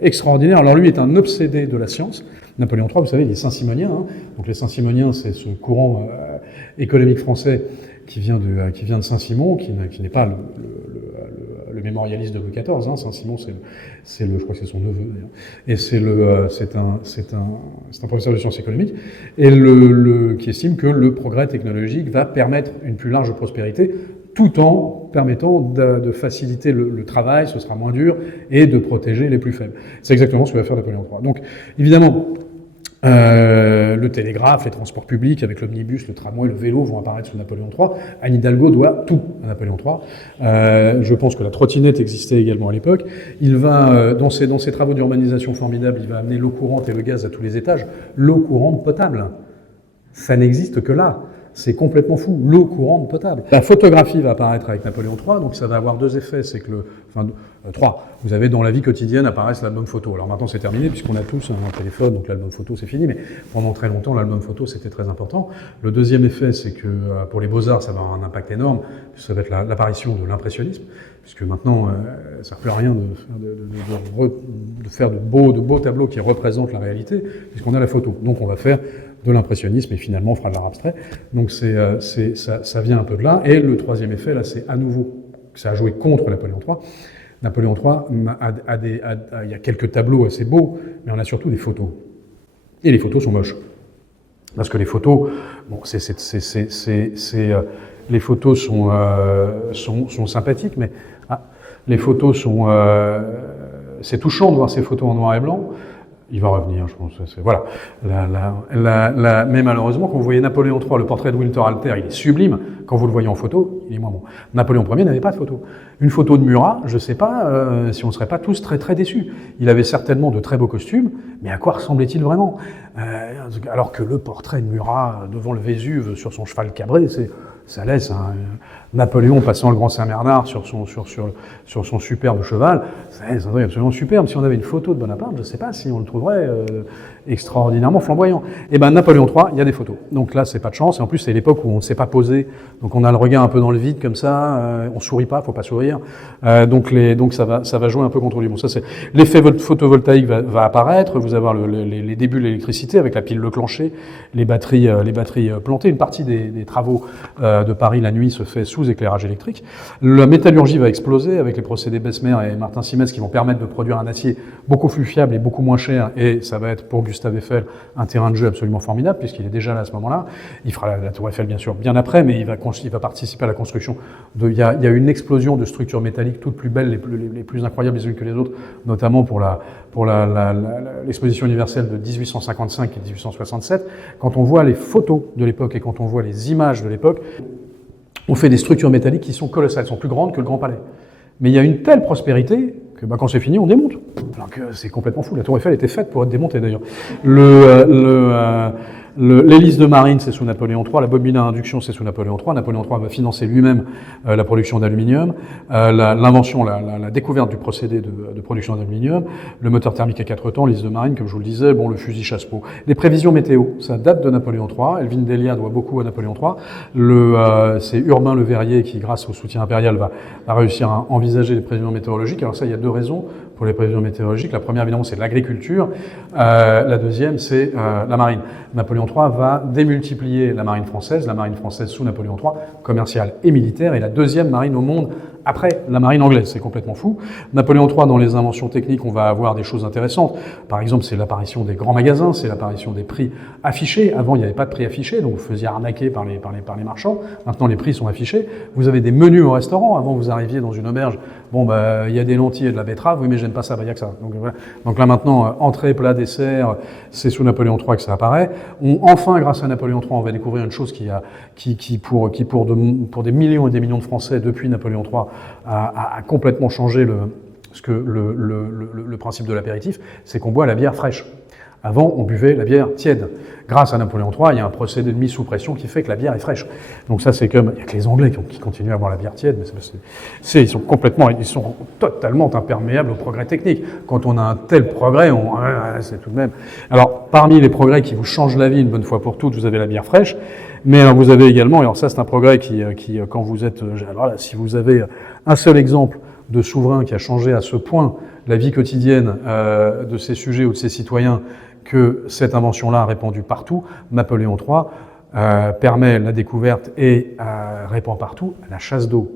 extraordinaire. Alors lui est un obsédé de la science. Napoléon III, vous savez, il est saint-simonien. Hein. Donc les saint-simoniens, c'est ce courant économique français qui vient de Saint-Simon, qui n'est pas le mémorialiste de Louis XIV. Hein. Saint-Simon, je crois que c'est son neveu d'ailleurs. Et c'est un professeur de sciences économiques, et qui estime que le progrès technologique va permettre une plus large prospérité, tout en permettant de faciliter le travail, ce sera moins dur, et de protéger les plus faibles. C'est exactement ce que va faire Napoléon III. Donc, évidemment, le télégraphe, les transports publics avec l'omnibus, le tramway, le vélo vont apparaître sous Napoléon III. Anne Hidalgo doit tout à Napoléon III. Je pense que la trottinette existait également à l'époque. Il va, dans ses travaux d'urbanisation formidables, il va amener l'eau courante et le gaz à tous les étages. L'eau courante potable, ça n'existe que là. C'est complètement fou, l'eau courante potable. La photographie va apparaître avec Napoléon III, donc ça va avoir deux effets, c'est que trois. Vous avez dans la vie quotidienne apparaissent l'album photo. Alors maintenant c'est terminé puisqu'on a tous un téléphone, donc l'album photo c'est fini, mais pendant très longtemps l'album photo c'était très important. Le deuxième effet, c'est que pour les beaux-arts ça va avoir un impact énorme, ça va être l'apparition de l'impressionnisme, puisque maintenant ça ne sert plus à rien de faire de beaux tableaux qui représentent la réalité, puisqu'on a la photo. Donc on va faire de l'impressionnisme et finalement on fera de l'art abstrait. Donc ça vient un peu de là. Et le troisième effet, là, c'est à nouveau, ça a joué contre Napoléon III. Napoléon III il y a quelques tableaux assez beaux, mais on a surtout des photos. Et les photos sont moches. Parce que les photos, bon, les photos sont sympathiques, mais les photos sont... c'est touchant de voir ces photos en noir et blanc. Il va revenir, je pense. Voilà. Mais malheureusement, quand vous voyez Napoléon III, le portrait de Winter Alter, il est sublime. Quand vous le voyez en photo, il est moins bon. Napoléon Ier n'avait pas de photo. Une photo de Murat, je ne sais pas si on ne serait pas tous très très déçus. Il avait certainement de très beaux costumes, mais à quoi ressemblait-il vraiment alors que le portrait de Murat devant le Vésuve sur son cheval cabré, ça laisse Napoléon passant le Grand Saint-Bernard sur son superbe cheval, c'est un truc absolument superbe. Si on avait une photo de Bonaparte, je ne sais pas si on le trouverait extraordinairement flamboyant. Et ben Napoléon III, il y a des photos. Donc là, c'est pas de chance. Et en plus, c'est l'époque où on ne s'est pas posé. Donc on a le regard un peu dans le vide comme ça. On sourit pas, faut pas sourire. Donc ça va jouer un peu contre lui. Bon, ça c'est l'effet photovoltaïque va apparaître. Vous allez avoir les débuts de l'électricité avec la pile Leclanché, les batteries plantées. Une partie des travaux de Paris la nuit se fait sous éclairage électrique. La métallurgie va exploser avec les procédés Bessemer et Martin Simès qui vont permettre de produire un acier beaucoup plus fiable et beaucoup moins cher. Et ça va être pour Gustave Eiffel un terrain de jeu absolument formidable puisqu'il est déjà là à ce moment-là. Il fera la tour Eiffel bien sûr bien après, mais il va participer à la construction. Il y a une explosion de structures métalliques toutes plus belles, les plus incroyables les unes que les autres, notamment pour l'exposition universelle de 1855 et 1867. Quand on voit les photos de l'époque et quand on voit les images de l'époque, on fait des structures métalliques qui sont colossales, elles sont plus grandes que le Grand Palais. Mais il y a une telle prospérité que quand c'est fini, on démonte. Alors que c'est complètement fou. La tour Eiffel était faite pour être démontée d'ailleurs. L'hélice de marine, c'est sous Napoléon III. La bobine à induction, c'est sous Napoléon III. Napoléon III va financer lui-même la production d'aluminium, l'invention, la découverte du procédé de production d'aluminium, le moteur thermique à 4 temps, l'hélice de marine, comme je vous le disais, bon, le fusil chasse-peau. Les prévisions météo, ça date de Napoléon III. Elvin Delia doit beaucoup à Napoléon III. C'est Urbain Le Verrier qui, grâce au soutien impérial, va réussir à envisager les prévisions météorologiques. Alors ça, il y a deux raisons pour les prévisions météorologiques. La première, évidemment, c'est l'agriculture. La deuxième, c'est la marine. Napoléon III va démultiplier la marine française sous Napoléon III, commerciale et militaire, et la deuxième marine au monde après la marine anglaise. C'est complètement fou. Napoléon III, dans les inventions techniques, on va avoir des choses intéressantes. Par exemple, c'est l'apparition des grands magasins, c'est l'apparition des prix affichés. Avant, il n'y avait pas de prix affichés, donc vous faisiez arnaquer par les marchands. Maintenant, les prix sont affichés. Vous avez des menus au restaurant. Avant, vous arriviez dans une auberge. Bon, il y a des lentilles et de la betterave. Oui, mais j'aime pas ça. Il y a que ça. Donc, voilà. Donc là, maintenant, entrée, plat, dessert, c'est sous Napoléon III que ça apparaît. Enfin, grâce à Napoléon III, on va découvrir une chose qui pour des millions et des millions de Français depuis Napoléon III a complètement changé le principe de l'apéritif, c'est qu'on boit la bière fraîche. Avant, on buvait la bière tiède. Grâce à Napoléon III, il y a un procédé de mise sous pression qui fait que la bière est fraîche. Donc ça, c'est comme... Il n'y a que les Anglais qui continuent à boire la bière tiède, mais ils sont totalement imperméables au progrès technique. Quand on a un tel progrès, c'est tout de même... Alors, parmi les progrès qui vous changent la vie une bonne fois pour toutes, vous avez la bière fraîche, mais alors, vous avez également, alors ça c'est un progrès qui quand vous êtes... Alors là, si vous avez un seul exemple de souverain qui a changé à ce point la vie quotidienne de ses sujets ou de ses citoyens, que cette invention-là a répandu partout, Napoléon III permet la découverte et répand partout la chasse d'eau.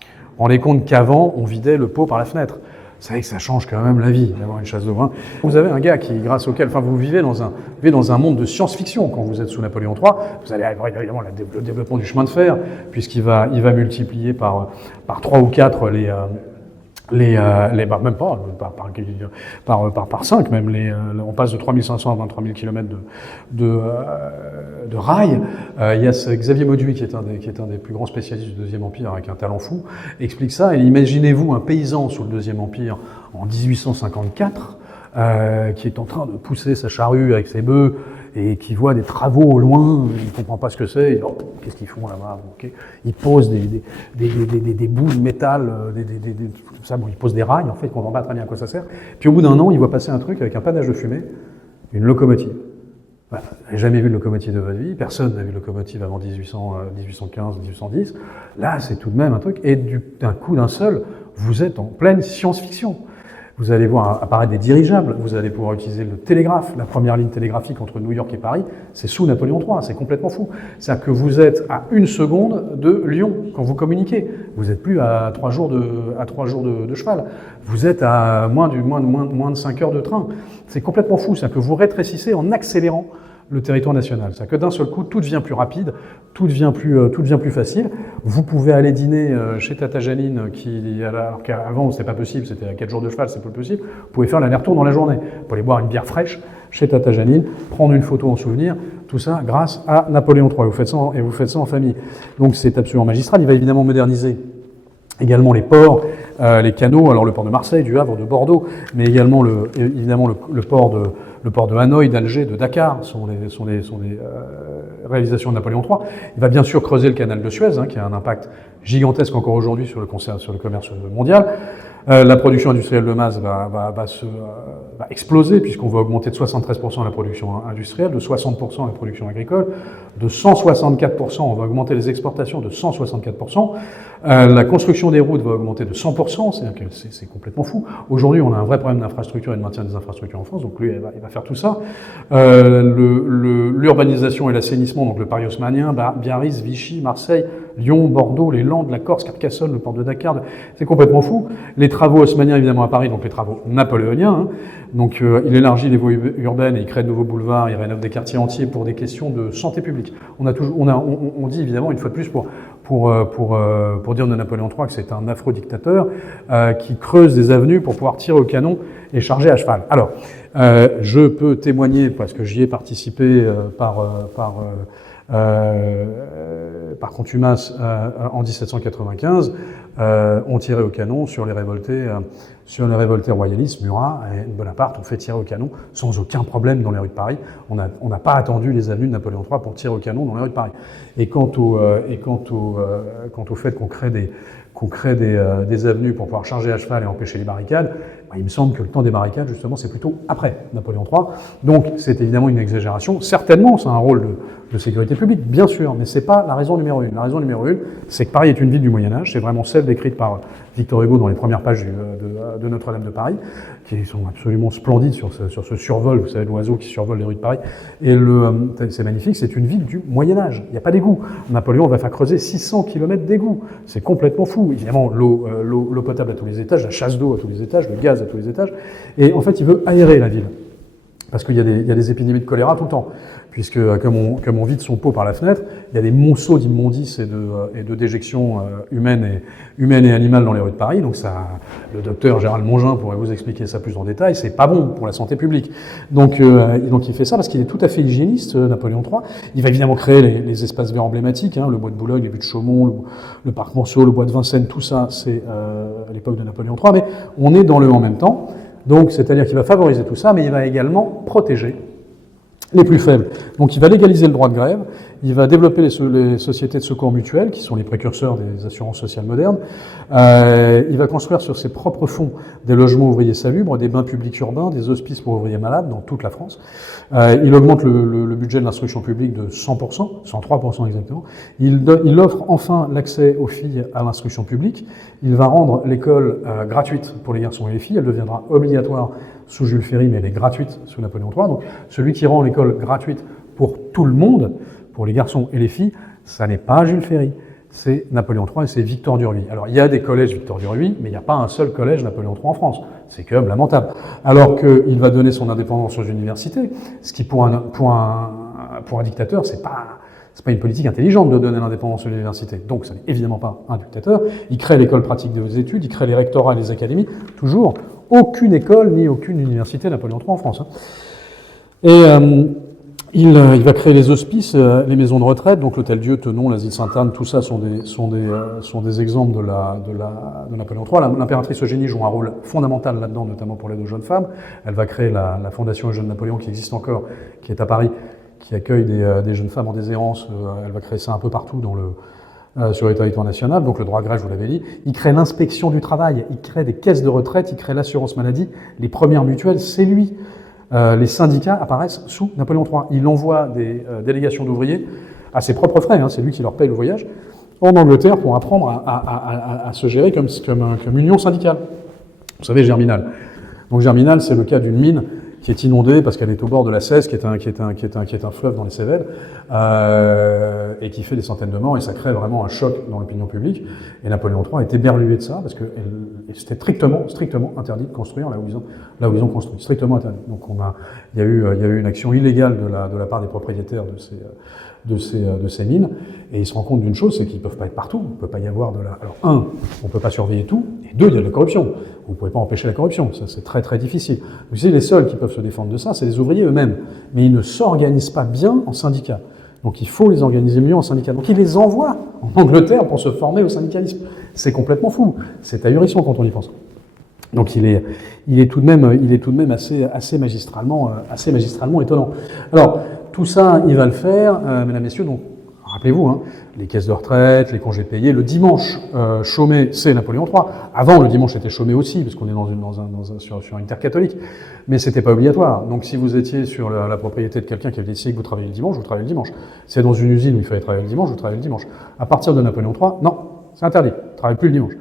Vous vous rendez compte qu'avant, on vidait le pot par la fenêtre. Vous savez que ça change quand même la vie d'avoir une chasse d'eau. Hein. Vous avez un gars vous vivez dans un monde de science-fiction quand vous êtes sous Napoléon III. Vous allez avoir évidemment le développement du chemin de fer, puisqu'il va multiplier par 3 ou 4 même pas, par 5 même, on passe de 3500 à 23 000 km de rails. Il y a Xavier Mauduit, qui est un des plus grands spécialistes du Deuxième Empire, avec un talent fou, explique ça. Et imaginez-vous un paysan sous le Deuxième Empire en 1854, qui est en train de pousser sa charrue avec ses bœufs, et qui voit des travaux au loin, il ne comprend pas ce que c'est, qu'est-ce qu'ils font là-bas, okay. Ils posent des bouts de métal, ils posent des rails, en fait, on ne comprend pas très bien à quoi ça sert. Puis au bout d'un an, il voit passer un truc avec un panache de fumée, une locomotive. Voilà. Vous n'avez jamais vu de locomotive de votre vie, personne n'a vu de locomotive avant 1815, 1810. Là, c'est tout de même un truc, et d'un coup d'un seul, vous êtes en pleine science-fiction. Vous allez voir apparaître des dirigeables, vous allez pouvoir utiliser le télégraphe, la première ligne télégraphique entre New York et Paris, c'est sous Napoléon III, c'est complètement fou. C'est-à-dire que vous êtes à 1 seconde de Lyon quand vous communiquez. Vous n'êtes plus à 3 jours de cheval. Vous êtes à moins de 5 heures de train. C'est complètement fou, c'est-à-dire que vous rétrécissez en accélérant le territoire national. C'est-à-dire que d'un seul coup, tout devient plus rapide, tout devient plus facile. Vous pouvez aller dîner chez Tata Janine, alors qu'avant, c'était pas possible, c'était à 4 jours de cheval, c'est pas possible. Vous pouvez faire l'aller-retour dans la journée. Vous pouvez aller boire une bière fraîche chez Tata Janine, prendre une photo en souvenir, tout ça grâce à Napoléon III. Vous faites ça en famille. Donc c'est absolument magistral. Il va évidemment moderniser également les ports, les canaux, alors le port de Marseille, du Havre, de Bordeaux, mais également évidemment le port de Hanoï, d'Alger, de Dakar sont des réalisations de Napoléon III. Il va bien sûr creuser le canal de Suez, qui a un impact gigantesque encore aujourd'hui sur le commerce mondial. La production industrielle de masse va exploser, puisqu'on va augmenter de 73% la production industrielle, de 60% la production agricole, de 164%, on va augmenter les exportations de 164%. La construction des routes va augmenter de 100%, c'est-à-dire que c'est complètement fou. Aujourd'hui, on a un vrai problème d'infrastructure et de maintien des infrastructures en France, donc lui, il va faire tout ça. L'urbanisation et l'assainissement, donc le Paris haussmannien, Biarritz, Vichy, Marseille, Lyon, Bordeaux, les Landes, la Corse, Carcassonne, le port de Dakar, c'est complètement fou. Les travaux haussmanniens, évidemment, à Paris, donc les travaux napoléoniens. Donc, il élargit les voies urbaines, et il crée de nouveaux boulevards, il rénove des quartiers entiers pour des questions de santé publique. On dit évidemment, une fois de plus, pour dire de Napoléon III que c'est un afro-dictateur qui creuse des avenues pour pouvoir tirer au canon et charger à cheval. Alors, je peux témoigner, parce que j'y ai participé par contumace en 1795, on tirait au canon sur les révoltés royalistes, Murat et Bonaparte ont fait tirer au canon sans aucun problème dans les rues de Paris. On n'a pas attendu les avenues de Napoléon III pour tirer au canon dans les rues de Paris. Et quant au fait qu'on crée des avenues pour pouvoir charger à cheval et empêcher les barricades, il me semble que le temps des barricades, justement, c'est plutôt après Napoléon III. Donc, c'est évidemment une exagération. Certainement, c'est un rôle de sécurité publique, bien sûr, mais c'est pas la raison numéro 1. La raison numéro 1, c'est que Paris est une ville du Moyen-Âge. C'est vraiment celle décrite par Victor Hugo dans les premières pages de Notre-Dame de Paris, qui sont absolument splendides sur ce survol, vous savez, l'oiseau qui survole les rues de Paris. Et c'est magnifique, c'est une ville du Moyen-Âge. Il n'y a pas d'égout. Napoléon va faire creuser 600 km d'égouts. C'est complètement fou. Évidemment, l'eau potable à tous les étages, la chasse d'eau à tous les étages, le gaz à tous les étages. Et en fait, il veut aérer la ville. Parce qu'il y a des épidémies de choléra tout le temps. Puisque, comme on vide son pot par la fenêtre, il y a des monceaux d'immondices et de déjections humaines et animales dans les rues de Paris. Donc le docteur Gérald Mongin pourrait vous expliquer ça plus en détail. C'est pas bon pour la santé publique. Donc il fait ça parce qu'il est tout à fait hygiéniste, Napoléon III. Il va évidemment créer les espaces verts emblématiques, le bois de Boulogne, les buttes de Chaumont, le parc Monceau, le bois de Vincennes, tout ça, c'est à l'époque de Napoléon III. Mais on est dans le en même temps. Donc, c'est-à-dire qu'il va favoriser tout ça, mais il va également protéger les plus faibles. Donc, il va légaliser le droit de grève, il va développer les sociétés de secours mutuels, qui sont les précurseurs des assurances sociales modernes. Il va construire sur ses propres fonds des logements ouvriers salubres, des bains publics urbains, des hospices pour ouvriers malades dans toute la France. Il augmente le budget de l'instruction publique de 100%, 103% exactement. Il offre enfin l'accès aux filles à l'instruction publique. Il va rendre l'école gratuite pour les garçons et les filles. Elle deviendra obligatoire sous Jules Ferry, mais elle est gratuite sous Napoléon III. Donc, celui qui rend l'école gratuite pour tout le monde, pour les garçons et les filles, ça n'est pas Jules Ferry, c'est Napoléon III et c'est Victor Duruy. Alors, il y a des collèges Victor Duruy, mais il n'y a pas un seul collège Napoléon III en France. C'est quand même lamentable. Alors qu'il va donner son indépendance aux universités, ce qui, pour un dictateur, c'est pas une politique intelligente de donner l'indépendance aux universités. Donc, ça n'est évidemment pas un dictateur. Il crée l'école pratique des études, il crée les rectorats et les académies. Toujours, aucune école ni aucune université Napoléon III en France. Et il va créer les hospices, les maisons de retraite, donc l'Hôtel Dieu, Tenon, l'Asile Sainte-Anne, tout ça sont des exemples de Napoléon III. L'impératrice Eugénie joue un rôle fondamental là-dedans, notamment pour l'aide aux jeunes femmes. Elle va créer la Fondation Eugène Napoléon, qui existe encore, qui est à Paris, qui accueille des jeunes femmes en déshérence. Elle va créer ça un peu partout sur le territoire national, donc le droit à grève, je vous l'avais dit. Il crée l'inspection du travail, il crée des caisses de retraite, il crée l'assurance maladie, les premières mutuelles, c'est lui. Les syndicats apparaissent sous Napoléon III. Il envoie des délégations d'ouvriers à ses propres frais, c'est lui qui leur paye le voyage, en Angleterre pour apprendre à se gérer comme union syndicale. Vous savez, Germinal. Donc Germinal, c'est le cas d'une mine qui est inondée parce qu'elle est au bord de la Cèze, qui est un fleuve dans les Cévennes, et qui fait des centaines de morts, et ça crée vraiment un choc dans l'opinion publique. Et Napoléon III est éberlué de ça, parce que c'était strictement interdit de construire là où ils ont construit, strictement interdit. Donc il y a eu une action illégale de la part des propriétaires de ces mines, et ils se rendent compte d'une chose, c'est qu'ils ne peuvent pas être partout, il ne peut pas y avoir Alors, un, on ne peut pas surveiller tout, et deux, il y a de la corruption. Vous ne pouvez pas empêcher la corruption, ça c'est très difficile. Vous savez, les seuls qui peuvent se défendre de ça, c'est les ouvriers eux-mêmes, mais ils ne s'organisent pas bien en syndicats. Donc il faut les organiser mieux en syndicats. Donc ils les envoient en Angleterre pour se former au syndicalisme. C'est complètement fou, c'est ahurissant quand on y pense. Donc il est tout de même assez magistralement étonnant. Alors tout ça, il va le faire, mesdames, messieurs. Donc rappelez-vous, hein, les caisses de retraite, les congés payés, le dimanche chômé, c'est Napoléon III. Avant, le dimanche était chômé aussi, parce qu'on est sur une terre catholique, mais c'était pas obligatoire. Donc si vous étiez sur la propriété de quelqu'un qui avait décidé que vous travaillez le dimanche, vous travaillez le dimanche. Si c'est dans une usine où il fallait travailler le dimanche, vous travaillez le dimanche. À partir de Napoléon III, non, c'est interdit, vous ne travaillez plus le dimanche.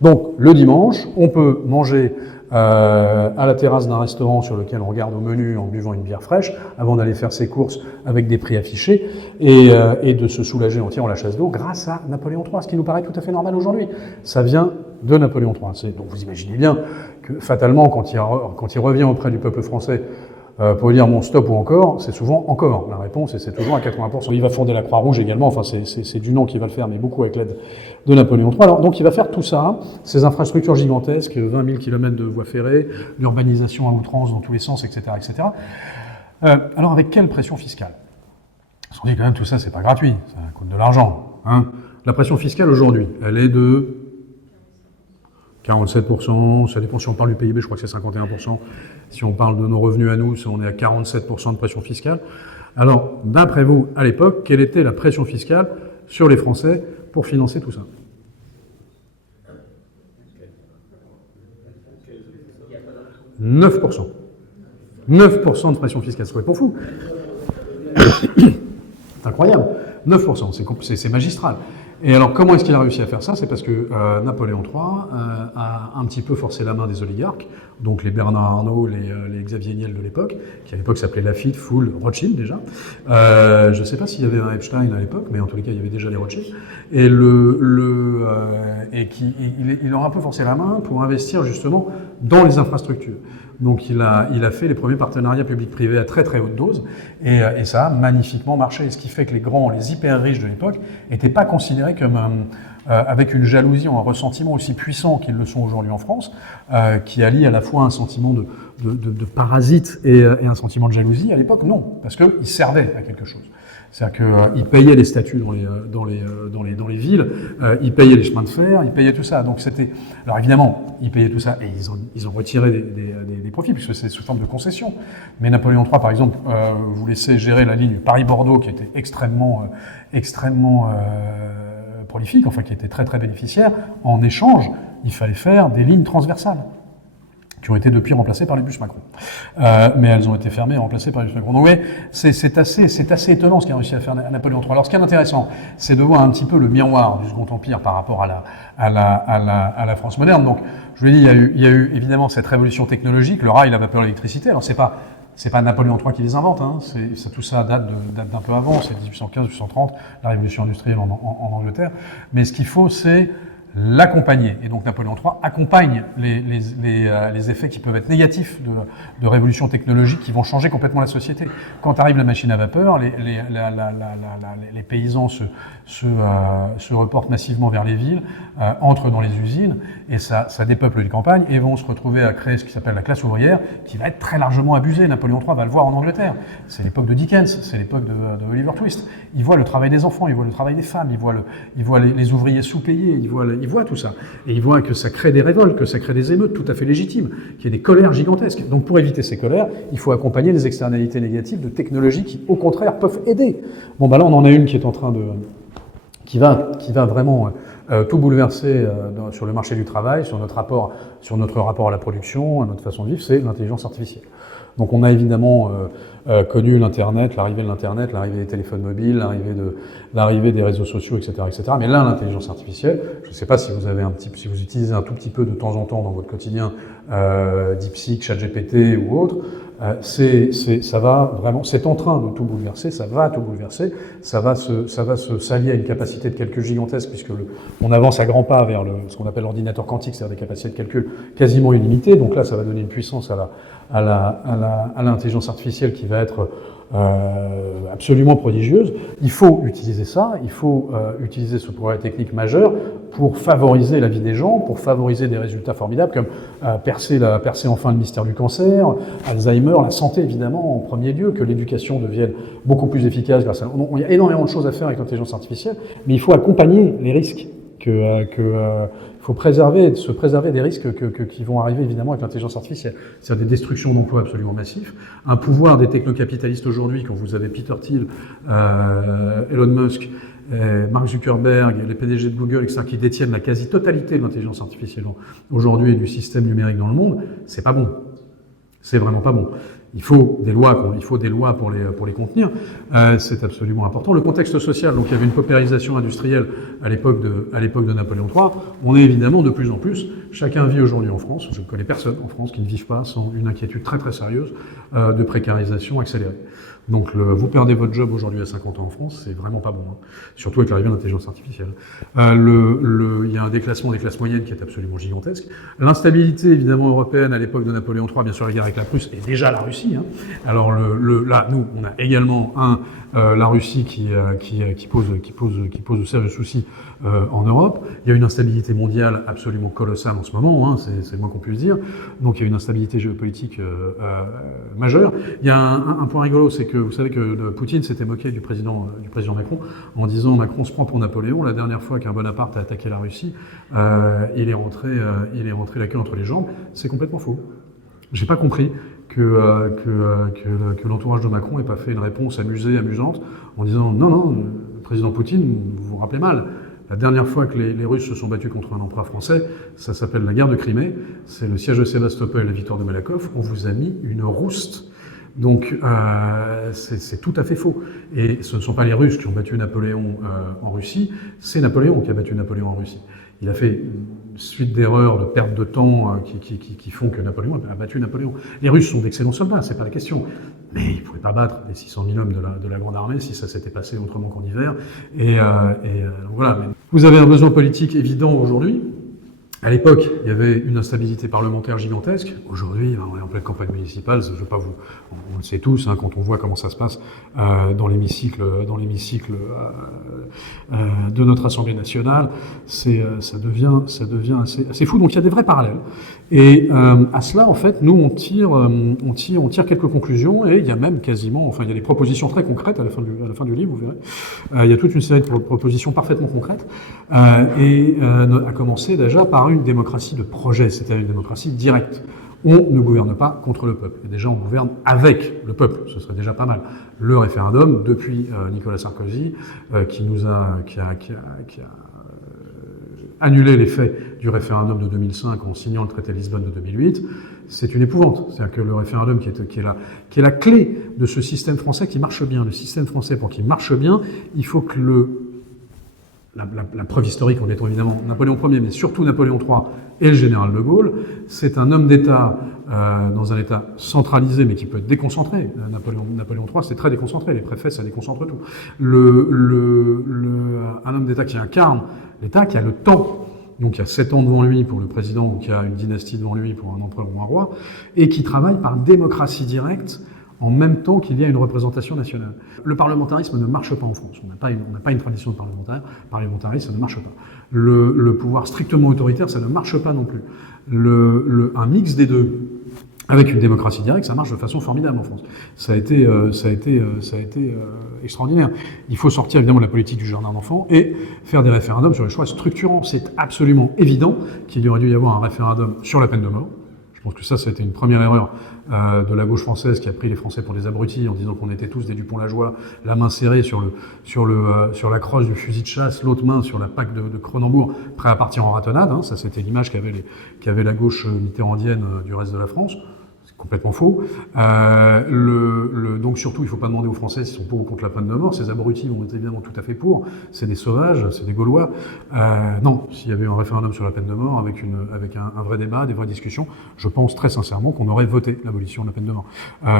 Donc le dimanche, on peut manger à la terrasse d'un restaurant sur lequel on regarde au menu en buvant une bière fraîche, avant d'aller faire ses courses avec des prix affichés, et de se soulager en tirant la chasse d'eau grâce à Napoléon III, ce qui nous paraît tout à fait normal aujourd'hui. Ça vient de Napoléon III. Donc vous imaginez bien que fatalement, quand il revient auprès du peuple français pour dire mon stop ou encore, c'est souvent encore. La réponse, et c'est toujours à 80%. Il va fonder la Croix-Rouge également, enfin c'est Dunant qui va le faire, mais beaucoup avec l'aide de Napoléon III. Alors, donc il va faire tout ça, ces infrastructures gigantesques, 20 000 km de voies ferrées, l'urbanisation à outrance dans tous les sens, etc. etc. Alors avec quelle pression fiscale? Parce qu'on dit quand même tout ça, c'est pas gratuit, ça coûte de l'argent. Hein. La pression fiscale aujourd'hui, elle est de 47%, ça dépend si on parle du PIB, je crois que c'est 51%. Si on parle de nos revenus à nous, on est à 47% de pression fiscale. Alors, d'après vous, à l'époque, quelle était la pression fiscale sur les Français pour financer tout ça? 9%. 9% de pression fiscale, c'est pas fou. C'est incroyable. 9%, c'est magistral. Et alors, comment est-ce qu'il a réussi à faire ça? C'est parce que Napoléon III a un petit peu forcé la main des oligarques, donc les Bernard Arnault, les Xavier Niel de l'époque, qui à l'époque s'appelait Lafitte, Foule, Rothschild déjà. Je ne sais pas s'il y avait un Epstein à l'époque, mais en tous les cas, il y avait déjà les Rothschild. Et il leur a un peu forcé la main pour investir justement dans les infrastructures. Donc il a fait les premiers partenariats publics-privés à très très haute dose, et ça a magnifiquement marché. Ce qui fait que les grands, les hyper riches de l'époque n'étaient pas considérés comme avec une jalousie ou un ressentiment aussi puissant qu'ils le sont aujourd'hui en France, qui allie à la fois un sentiment de parasite et un sentiment de jalousie. À l'époque, non, parce qu'ils servaient à quelque chose. C'est-à-dire qu'ils payaient les statuts dans les villes, ils payaient les chemins de fer, ils payaient tout ça. Donc c'était, alors évidemment, ils payaient tout ça et ils ont retiré des profits puisque c'est sous forme de concession. Mais Napoléon III, par exemple, vous laissait gérer la ligne Paris-Bordeaux qui était extrêmement prolifique, enfin qui était très très bénéficiaire. En échange, il fallait faire des lignes transversales, qui ont été depuis remplacées par les bus Macron. Mais elles ont été fermées et remplacées par les bus Macron. Donc oui, c'est assez étonnant ce qu'a réussi à faire Napoléon III. Alors ce qui est intéressant, c'est de voir un petit peu le miroir du Second Empire par rapport à la France moderne. Donc je vous l'ai dit, il y a eu évidemment cette révolution technologique, le rail, la vapeur, l'électricité. Alors c'est pas Napoléon III qui les invente, hein. Tout ça date d'un peu avant, c'est 1815-1830, la révolution industrielle en Angleterre. Mais ce qu'il faut, c'est l'accompagner. Et donc Napoléon III accompagne les effets qui peuvent être négatifs de révolutions technologiques qui vont changer complètement la société. Quand arrive la machine à vapeur, les paysans se reportent massivement vers les villes, entrent dans les usines, et ça dépeuple les campagnes, et vont se retrouver à créer ce qui s'appelle la classe ouvrière, qui va être très largement abusée. Napoléon III va le voir en Angleterre. C'est l'époque de Dickens, c'est l'époque de Oliver Twist. Il voit le travail des enfants, il voit le travail des femmes, il voit les ouvriers sous-payés, il voit tout ça. Et il voit que ça crée des révoltes, que ça crée des émeutes tout à fait légitimes, qu'il y a des colères gigantesques. Donc pour éviter ces colères, il faut accompagner les externalités négatives de technologies qui, au contraire, peuvent aider. Bon, là, on en a une qui est en train qui va vraiment tout bouleverser sur le marché du travail, sur notre rapport à la production, à notre façon de vivre, c'est l'intelligence artificielle. Donc on a évidemment connu l'Internet, l'arrivée de l'Internet, l'arrivée des téléphones mobiles, l'arrivée des réseaux sociaux, etc., etc. Mais là, l'intelligence artificielle, je ne sais pas si si vous utilisez un tout petit peu de temps en temps dans votre quotidien DeepSeek, ChatGPT ou autre, ça va vraiment, c'est en train de tout bouleverser, ça va tout bouleverser, ça va se s'allier à une capacité de calcul gigantesque puisque on avance à grands pas vers ce qu'on appelle l'ordinateur quantique, c'est-à-dire des capacités de calcul quasiment illimitées. Donc là, ça va donner une puissance à l'intelligence artificielle qui va être absolument prodigieuse. Il faut utiliser ça, il faut utiliser ce progrès technique majeur pour favoriser la vie des gens, pour favoriser des résultats formidables comme percer enfin le mystère du cancer, Alzheimer, la santé évidemment en premier lieu, que l'éducation devienne beaucoup plus efficace grâce à... Il y a énormément de choses à faire avec l'intelligence artificielle, mais il faut accompagner les risques il faut se préserver des risques qui vont arriver évidemment avec l'intelligence artificielle. C'est-à-dire des destructions d'emplois absolument massifs, un pouvoir des technocapitalistes aujourd'hui, quand vous avez Peter Thiel, Elon Musk, Mark Zuckerberg, les PDG de Google, etc., qui détiennent la quasi-totalité de l'intelligence artificielle aujourd'hui et du système numérique dans le monde, c'est pas bon. C'est vraiment pas bon. Il faut des lois pour les contenir. C'est absolument important. Le contexte social, donc il y avait une paupérisation industrielle à l'époque de Napoléon III. On est évidemment de plus en plus. Chacun vit aujourd'hui en France. Je ne connais personne en France qui ne vive pas sans une inquiétude très très sérieuse de précarisation accélérée. Donc vous perdez votre job aujourd'hui à 50 ans en France, c'est vraiment pas bon, hein. Surtout avec l'arrivée de l'intelligence artificielle. Il y a un déclassement des classes moyennes qui est absolument gigantesque. L'instabilité évidemment européenne à l'époque de Napoléon III, bien sûr la guerre avec la Prusse et déjà la Russie, hein. Alors là, nous, on a également la Russie qui pose de sérieux soucis en Europe. Il y a une instabilité mondiale absolument colossale en ce moment, hein, c'est le moins qu'on puisse dire. Donc il y a une instabilité géopolitique majeure. Il y a un point rigolo, c'est que vous savez que Poutine s'était moqué du président Macron en disant Macron se prend pour Napoléon. La dernière fois qu'un Bonaparte a attaqué la Russie, il est rentré la queue entre les jambes. C'est complètement faux. J'ai pas compris que l'entourage de Macron n'ait pas fait une réponse amusante en disant non, le président Poutine, vous vous rappelez mal. La dernière fois que les Russes se sont battus contre un empereur français, ça s'appelle la guerre de Crimée, c'est le siège de Sébastopol et la victoire de Malakoff, on vous a mis une rouste. Donc c'est tout à fait faux. Et ce ne sont pas les Russes qui ont battu Napoléon en Russie, c'est Napoléon qui a battu Napoléon en Russie. Il a fait une suite d'erreurs, de pertes de temps qui font que Napoléon a battu Napoléon. Les Russes sont d'excellents soldats, c'est pas la question. Mais ils ne pouvaient pas battre les 600 000 hommes de la Grande Armée si ça s'était passé autrement qu'en hiver. Voilà. Mais vous avez un besoin politique évident aujourd'hui. À l'époque, il y avait une instabilité parlementaire gigantesque. Aujourd'hui, on est en pleine campagne municipale. Je veux pas on le sait tous, hein, quand on voit comment ça se passe dans l'hémicycle de notre Assemblée nationale, ça devient assez fou. Donc il y a des vrais parallèles. Et à cela, en fait, nous on tire quelques conclusions. Et il y a même quasiment, il y a des propositions très concrètes à la fin du livre, vous verrez. Il y a toute une série de propositions parfaitement concrètes. À commencer déjà par une démocratie de projet, c'est-à-dire une démocratie directe. On ne gouverne pas contre le peuple. Et déjà, on gouverne avec le peuple. Ce serait déjà pas mal. Le référendum, depuis Nicolas Sarkozy, qui a annulé l'effet du référendum de 2005 en signant le traité de Lisbonne de 2008, c'est une épouvante. C'est-à-dire que le référendum qui est la clé de ce système français qui marche bien. Le système français, pour qu'il marche bien, il faut que la preuve historique en étant évidemment Napoléon Ier, mais surtout Napoléon III et le général de Gaulle, c'est un homme d'État dans un État centralisé, mais qui peut être déconcentré. Napoléon III, c'est très déconcentré. Les préfets, ça déconcentre tout. Un homme d'État qui incarne l'État, qui a le temps, donc il y a 7 ans devant lui pour le président, ou qui a une dynastie devant lui pour un empereur ou un roi, et qui travaille par démocratie directe, en même temps qu'il y a une représentation nationale. Le parlementarisme ne marche pas en France. On n'a pas une tradition de parlementarisme, ça ne marche pas. Le pouvoir strictement autoritaire, ça ne marche pas non plus. Un mix des deux, avec une démocratie directe, ça marche de façon formidable en France. Ça a été extraordinaire. Il faut sortir évidemment de la politique du jardin d'enfants et faire des référendums sur les choix structurants. C'est absolument évident qu'il y aurait dû y avoir un référendum sur la peine de mort. Je pense que ça a été une première erreur de la gauche française qui a pris les Français pour des abrutis en disant qu'on était tous des Dupont-Lajoie, la main serrée sur la crosse du fusil de chasse, l'autre main sur la PAC de Cronenbourg, prêt à partir en ratonnade. Hein. Ça, c'était l'image qu'avait la gauche mitterrandienne du reste de la France. Complètement faux. Donc surtout, il ne faut pas demander aux Français s'ils sont pour ou contre la peine de mort. Ces abrutis vont être évidemment tout à fait pour. C'est des sauvages, c'est des Gaulois. Non, s'il y avait eu un référendum sur la peine de mort avec un vrai débat, des vraies discussions, je pense très sincèrement qu'on aurait voté l'abolition de la peine de mort.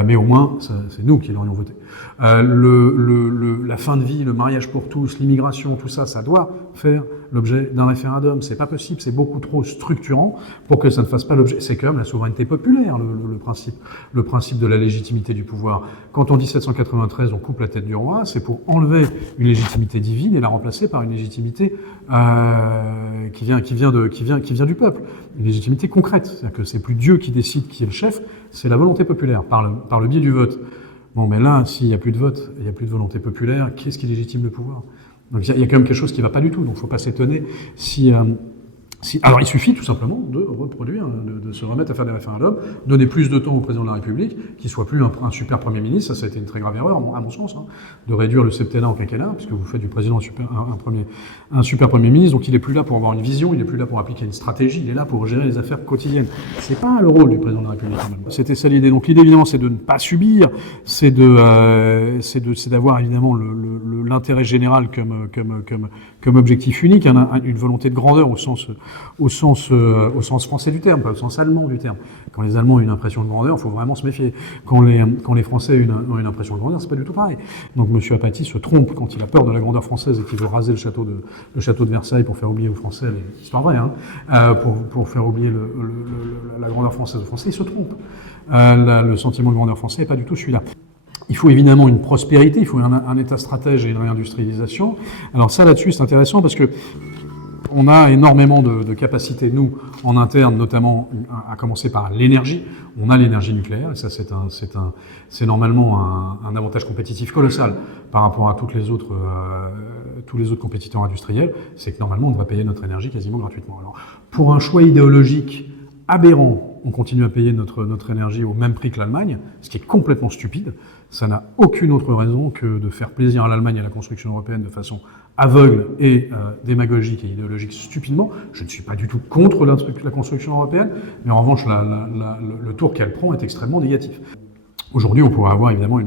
Mais au moins, c'est nous qui l'aurions voté. La fin de vie, le mariage pour tous, l'immigration, tout ça, ça doit faire l'objet d'un référendum. C'est pas possible, c'est beaucoup trop structurant pour que ça ne fasse pas l'objet. C'est quand même la souveraineté populaire, le principe de la légitimité du pouvoir. Quand on dit 793, on coupe la tête du roi, c'est pour enlever une légitimité divine et la remplacer par une légitimité qui vient du peuple, une légitimité concrète. C'est-à-dire que c'est plus Dieu qui décide qui est le chef, c'est la volonté populaire par le biais du vote. Bon, mais là, s'il n'y a plus de vote, il n'y a plus de volonté populaire, qui est-ce qui légitime le pouvoir? Donc il y a quand même quelque chose qui ne va pas du tout. Donc il ne faut pas s'étonner alors il suffit tout simplement de reproduire, de se remettre à faire des référendums, donner plus de temps au président de la République, qu'il soit plus un super Premier ministre. Ça a été une très grave erreur, à mon sens, hein, de réduire le septennat en quinquennat, puisque vous faites du président un super Premier ministre. Donc il n'est plus là pour avoir une vision, il n'est plus là pour appliquer une stratégie, il est là pour gérer les affaires quotidiennes. C'est pas le rôle du président de la République. C'était ça l'idée. Donc l'idée évidemment, c'est de ne pas subir, c'est d'avoir évidemment l'intérêt général comme objectif unique, une volonté de grandeur au sens français du terme, pas au sens allemand du terme. Quand les Allemands ont une impression de grandeur, il faut vraiment se méfier. Quand les Français ont une impression de grandeur, c'est pas du tout pareil. Donc M. Apathy se trompe quand il a peur de la grandeur française et qu'il veut raser le château de Versailles pour faire oublier aux Français, l'histoire vraie, hein, pour faire oublier la grandeur française aux Français, il se trompe. Le sentiment de grandeur français n'est pas du tout celui-là. Il faut évidemment une prospérité, il faut un État stratège et une réindustrialisation. Alors ça, là-dessus, c'est intéressant parce que on a énormément de capacités, nous, en interne, notamment, à commencer par l'énergie. On a l'énergie nucléaire, et ça, c'est normalement un avantage compétitif colossal par rapport à tous les autres compétiteurs industriels. C'est que normalement, on devrait payer notre énergie quasiment gratuitement. Alors, pour un choix idéologique aberrant, on continue à payer notre énergie au même prix que l'Allemagne, ce qui est complètement stupide. Ça n'a aucune autre raison que de faire plaisir à l'Allemagne et à la construction européenne de façon aveugle et démagogique et idéologique stupidement. Je ne suis pas du tout contre la construction européenne, mais en revanche, le tour qu'elle prend est extrêmement négatif. Aujourd'hui, on pourrait avoir évidemment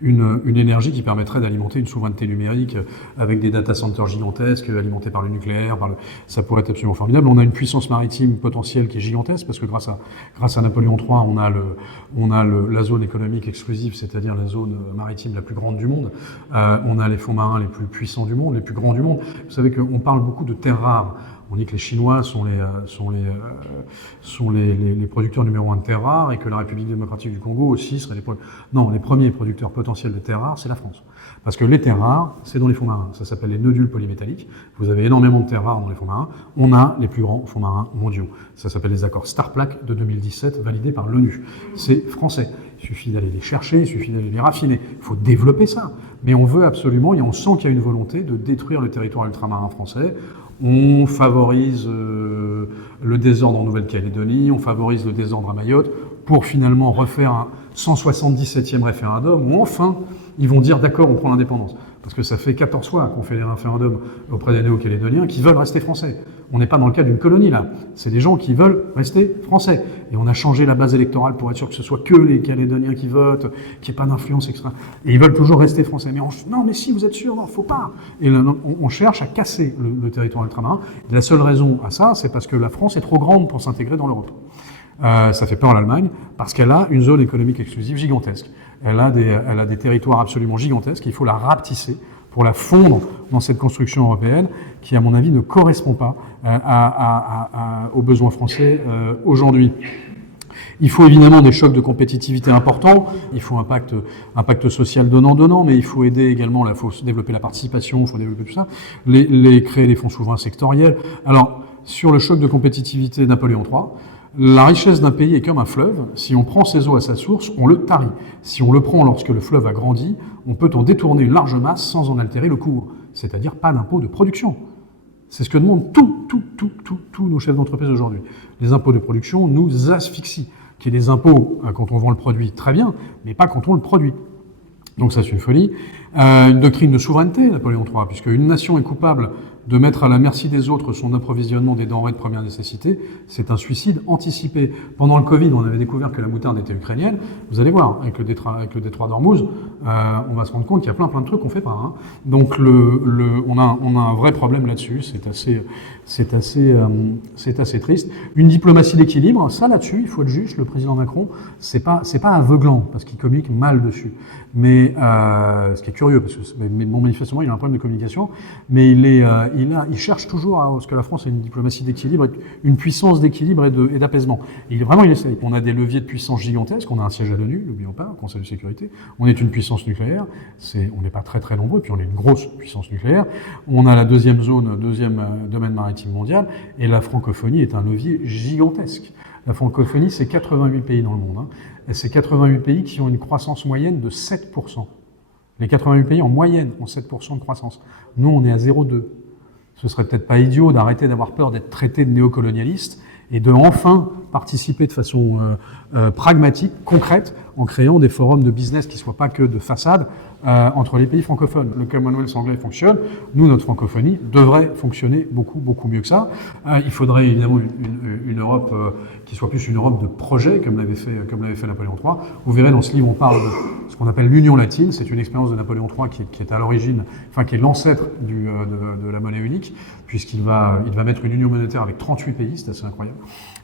une énergie qui permettrait d'alimenter une souveraineté numérique avec des data centers gigantesques alimentés par le nucléaire. Ça pourrait être absolument formidable. On a une puissance maritime potentielle qui est gigantesque parce que grâce à Napoléon III, on a la zone économique exclusive, c'est-à-dire la zone maritime la plus grande du monde. On a les fonds marins les plus puissants du monde, les plus grands du monde. Vous savez qu'on parle beaucoup de terres rares. On dit que les Chinois sont les producteurs numéro 1 de terres rares et que la République démocratique du Congo aussi serait Non, les premiers producteurs potentiels de terres rares, c'est la France. Parce que les terres rares, c'est dans les fonds marins. Ça s'appelle les nodules polymétalliques. Vous avez énormément de terres rares dans les fonds marins. On a les plus grands fonds marins mondiaux. Ça s'appelle les accords Star-Plaque de 2017, validés par l'ONU. C'est français. Il suffit d'aller les chercher, il suffit d'aller les raffiner. Il faut développer ça. Mais on veut absolument, et on sent qu'il y a une volonté de détruire le territoire ultramarin français. On favorise le désordre en Nouvelle-Calédonie, on favorise le désordre à Mayotte, pour finalement refaire un 177e référendum, où enfin, ils vont dire d'accord, on prend l'indépendance. Parce que ça fait 14 fois qu'on fait des référendums auprès des Néo-Calédoniens qui veulent rester français. On n'est pas dans le cas d'une colonie, là. C'est des gens qui veulent rester français. Et on a changé la base électorale pour être sûr que ce soit que les Calédoniens qui votent, qu'il n'y ait pas d'influence, etc. Et ils veulent toujours rester français. Mais non, mais si, vous êtes sûr, non, faut pas. Et là, on cherche à casser le territoire ultramarin. Et la seule raison à ça, c'est parce que la France est trop grande pour s'intégrer dans l'Europe. Ça fait peur à l'Allemagne, parce qu'elle a une zone économique exclusive gigantesque. Elle a des territoires absolument gigantesques. Il faut la rapetisser pour la fondre dans cette construction européenne qui, à mon avis, ne correspond pas aux besoins français aujourd'hui. Il faut évidemment des chocs de compétitivité importants, il faut un pacte social donnant-donnant, mais il faut aider également, il faut développer la participation, il faut développer tout ça, créer des fonds souverains sectoriels. Alors, sur le choc de compétitivité Napoléon III, la richesse d'un pays est comme un fleuve. Si on prend ses eaux à sa source, on le tarit. Si on le prend lorsque le fleuve a grandi, on peut en détourner une large masse sans en altérer le cours. C'est-à-dire pas d'impôt de production. C'est ce que demandent tous nos chefs d'entreprise aujourd'hui. Les impôts de production nous asphyxient. qu'il y ait des impôts quand on vend le produit, très bien, mais pas quand on le produit. Donc ça, c'est une folie. Une doctrine de souveraineté, Napoléon III, puisque une nation est coupable de mettre à la merci des autres son approvisionnement des denrées de première nécessité, c'est un suicide anticipé. Pendant le Covid, on avait découvert que la moutarde était ukrainienne. Vous allez voir, avec le détroit d'Ormuz, on va se rendre compte qu'il y a plein de trucs qu'on fait pas. Hein. Donc on a un vrai problème là-dessus. C'est assez triste. Une diplomatie d'équilibre, ça là-dessus, il faut être juste. Le président Macron, c'est pas aveuglant parce qu'il communique mal dessus. Mais ce qui est curieux, parce que bon, manifestement, il a un problème de communication, mais il cherche toujours à ce que la France ait une diplomatie d'équilibre, une puissance d'équilibre et d'apaisement. Vraiment, il essaye. On a des leviers de puissance gigantesques. On a un siège à l'ONU, n'oublions pas, au Conseil de sécurité. On est une puissance nucléaire. On n'est pas très nombreux, puis on est une grosse puissance nucléaire. On a la deuxième domaine maritime mondial, et la francophonie est un levier gigantesque. La francophonie, c'est 88 pays dans le monde. Hein. Et c'est 88 pays qui ont une croissance moyenne de 7%. Les 88 pays en moyenne ont 7% de croissance. Nous, on est à 0,2. Ce serait peut-être pas idiot d'arrêter d'avoir peur d'être traité de néocolonialiste et de enfin participer de façon pragmatique, concrète, en créant des forums de business qui ne soient pas que de façade entre les pays francophones. Le Commonwealth anglais fonctionne, nous, notre francophonie devrait fonctionner beaucoup mieux que ça. Il faudrait évidemment une Europe qui soit plus une Europe de projet, comme l'avait fait Napoléon III. Vous verrez dans ce livre, on parle de ce qu'on appelle l'Union latine. C'est une expérience de Napoléon III qui est à l'origine, enfin qui est l'ancêtre de la monnaie unique, puisqu'il va mettre une union monétaire avec 38 pays, c'est assez incroyable.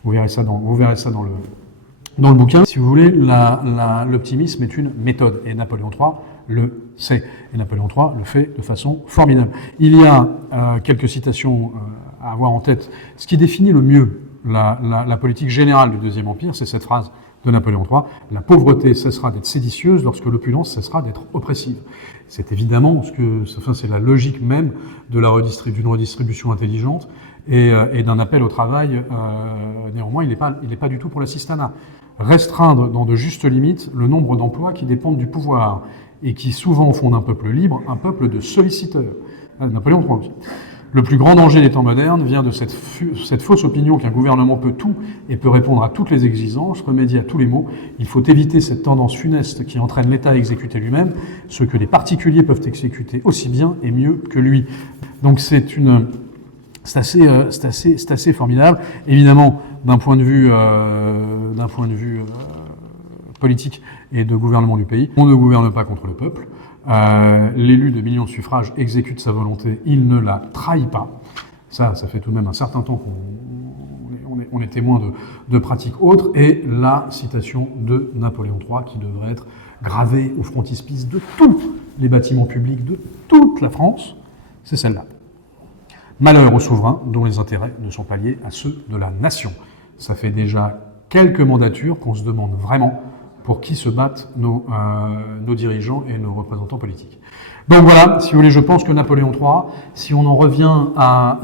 Vous verrez ça dans le bouquin. Si vous voulez, l'optimisme est une méthode, et Napoléon III le sait. Et Napoléon III le fait de façon formidable. Il y a quelques citations à avoir en tête. Ce qui définit le mieux la politique générale du Deuxième Empire, c'est cette phrase de Napoléon III. La pauvreté cessera d'être séditieuse lorsque l'opulence cessera d'être oppressive. C'est évidemment c'est la logique même d'une redistribution intelligente et d'un appel au travail. Néanmoins, il n'est pas du tout pour l'assistanat. Restreindre dans de justes limites le nombre d'emplois qui dépendent du pouvoir et qui souvent font d'un peuple libre un peuple de solliciteurs. Napoléon III aussi. Le plus grand danger des temps modernes vient de cette fausse opinion qu'un gouvernement peut tout et peut répondre à toutes les exigences, remédier à tous les maux. Il faut éviter cette tendance funeste qui entraîne l'État à exécuter lui-même ce que les particuliers peuvent exécuter aussi bien et mieux que lui. Donc c'est assez formidable. Évidemment, d'un point de vue politique et de gouvernement du pays, on ne gouverne pas contre le peuple. L'élu de millions de suffrages exécute sa volonté, il ne la trahit pas. Ça fait tout de même un certain temps qu'on est témoin de pratiques autres. Et la citation de Napoléon III, qui devrait être gravée au frontispice de tous les bâtiments publics de toute la France, c'est celle-là. Malheur aux souverains dont les intérêts ne sont pas liés à ceux de la nation. Ça fait déjà quelques mandatures qu'on se demande vraiment pour qui se battent nos dirigeants et nos représentants politiques. Donc voilà, si vous voulez, je pense que Napoléon III, si on en revient à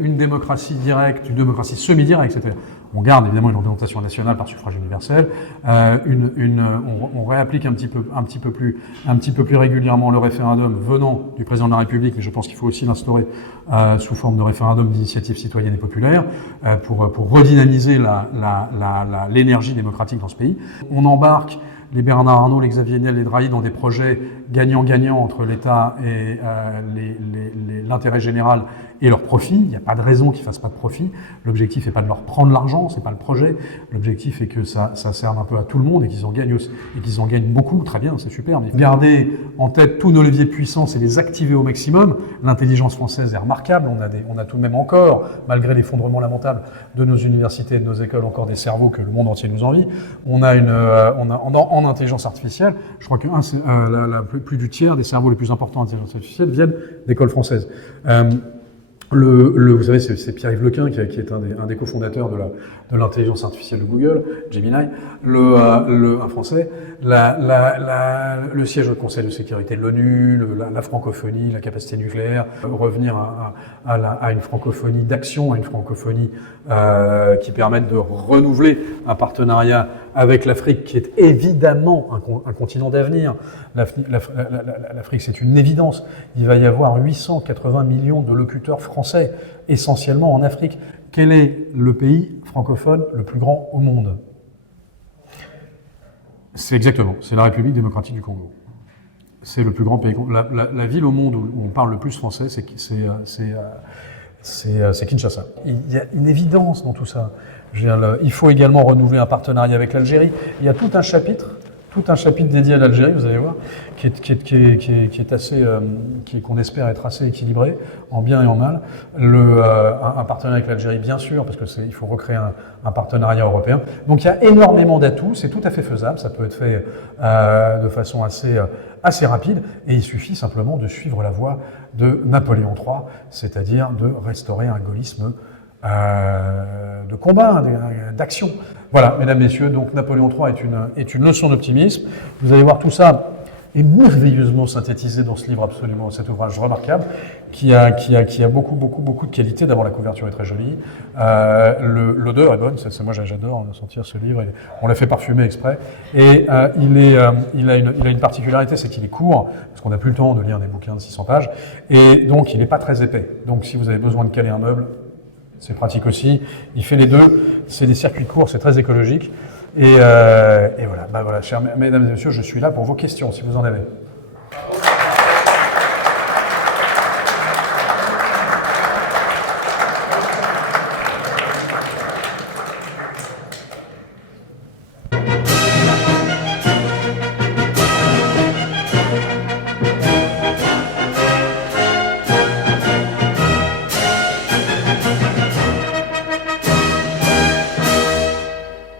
une démocratie directe, une démocratie semi-directe, c'est-à-dire on garde évidemment une représentation nationale par suffrage universel, on réapplique un petit peu plus régulièrement le référendum venant du président de la République, mais je pense qu'il faut aussi l'instaurer sous forme de référendum d'initiative citoyenne et populaire pour redynamiser l'énergie démocratique dans ce pays. On embarque les Bernard Arnault, les Xavier Niel, les Drahi dans des projets gagnant-gagnant entre l'État et l'intérêt général et leur profit. Il n'y a pas de raison qu'ils ne fassent pas de profit. L'objectif n'est pas de leur prendre l'argent, c'est pas le projet. L'objectif est que ça serve un peu à tout le monde et qu'ils en gagnent beaucoup. Très bien, c'est super. Mais garder en tête tous nos leviers de puissance et les activer au maximum. L'intelligence française est remarquable. On a tout de même encore, malgré l'effondrement lamentable de nos universités et de nos écoles, encore des cerveaux que le monde entier nous envie. On a en intelligence artificielle, je crois que plus du tiers des cerveaux les plus importants en intelligence artificielle viennent d'écoles françaises. Vous savez, c'est Pierre-Yves Lequin qui est un des cofondateurs de l'intelligence artificielle de Google, Gemini, un Français. Le siège au Conseil de sécurité de l'ONU, la francophonie, la capacité nucléaire, revenir à une francophonie d'action, à une francophonie qui permette de renouveler un partenariat avec l'Afrique, qui est évidemment un continent d'avenir. L'Afrique, c'est une évidence. Il va y avoir 880 millions de locuteurs français, essentiellement en Afrique. Quel est le pays francophone le plus grand au monde? C'est exactement, c'est la République démocratique du Congo. C'est le plus grand pays. La ville au monde où on parle le plus français, c'est Kinshasa. Il y a une évidence dans tout ça. Il faut également renouveler un partenariat avec l'Algérie. Il y a tout un chapitre dédié à l'Algérie, vous allez voir, qu'on espère être assez équilibré, en bien et en mal. Un partenariat avec l'Algérie, bien sûr, parce qu'il faut recréer un partenariat européen. Donc il y a énormément d'atouts, c'est tout à fait faisable, ça peut être fait de façon assez rapide, et il suffit simplement de suivre la voie de Napoléon III, c'est-à-dire de restaurer un gaullisme de combat, d'action. Voilà, mesdames, messieurs, donc Napoléon III est une leçon d'optimisme. Vous allez voir tout ça est merveilleusement synthétisé dans ce livre absolument, cet ouvrage remarquable, qui a beaucoup de qualité. D'abord, la couverture est très jolie, l'odeur est bonne, moi j'adore sentir ce livre, on l'a fait parfumer exprès, et il a une particularité, c'est qu'il est court, parce qu'on n'a plus le temps de lire des bouquins de 600 pages, et donc il n'est pas très épais. Donc si vous avez besoin de caler un meuble, c'est pratique aussi. Il fait les deux. C'est des circuits courts, c'est très écologique. Et voilà. Chers mesdames et messieurs, je suis là pour vos questions, si vous en avez.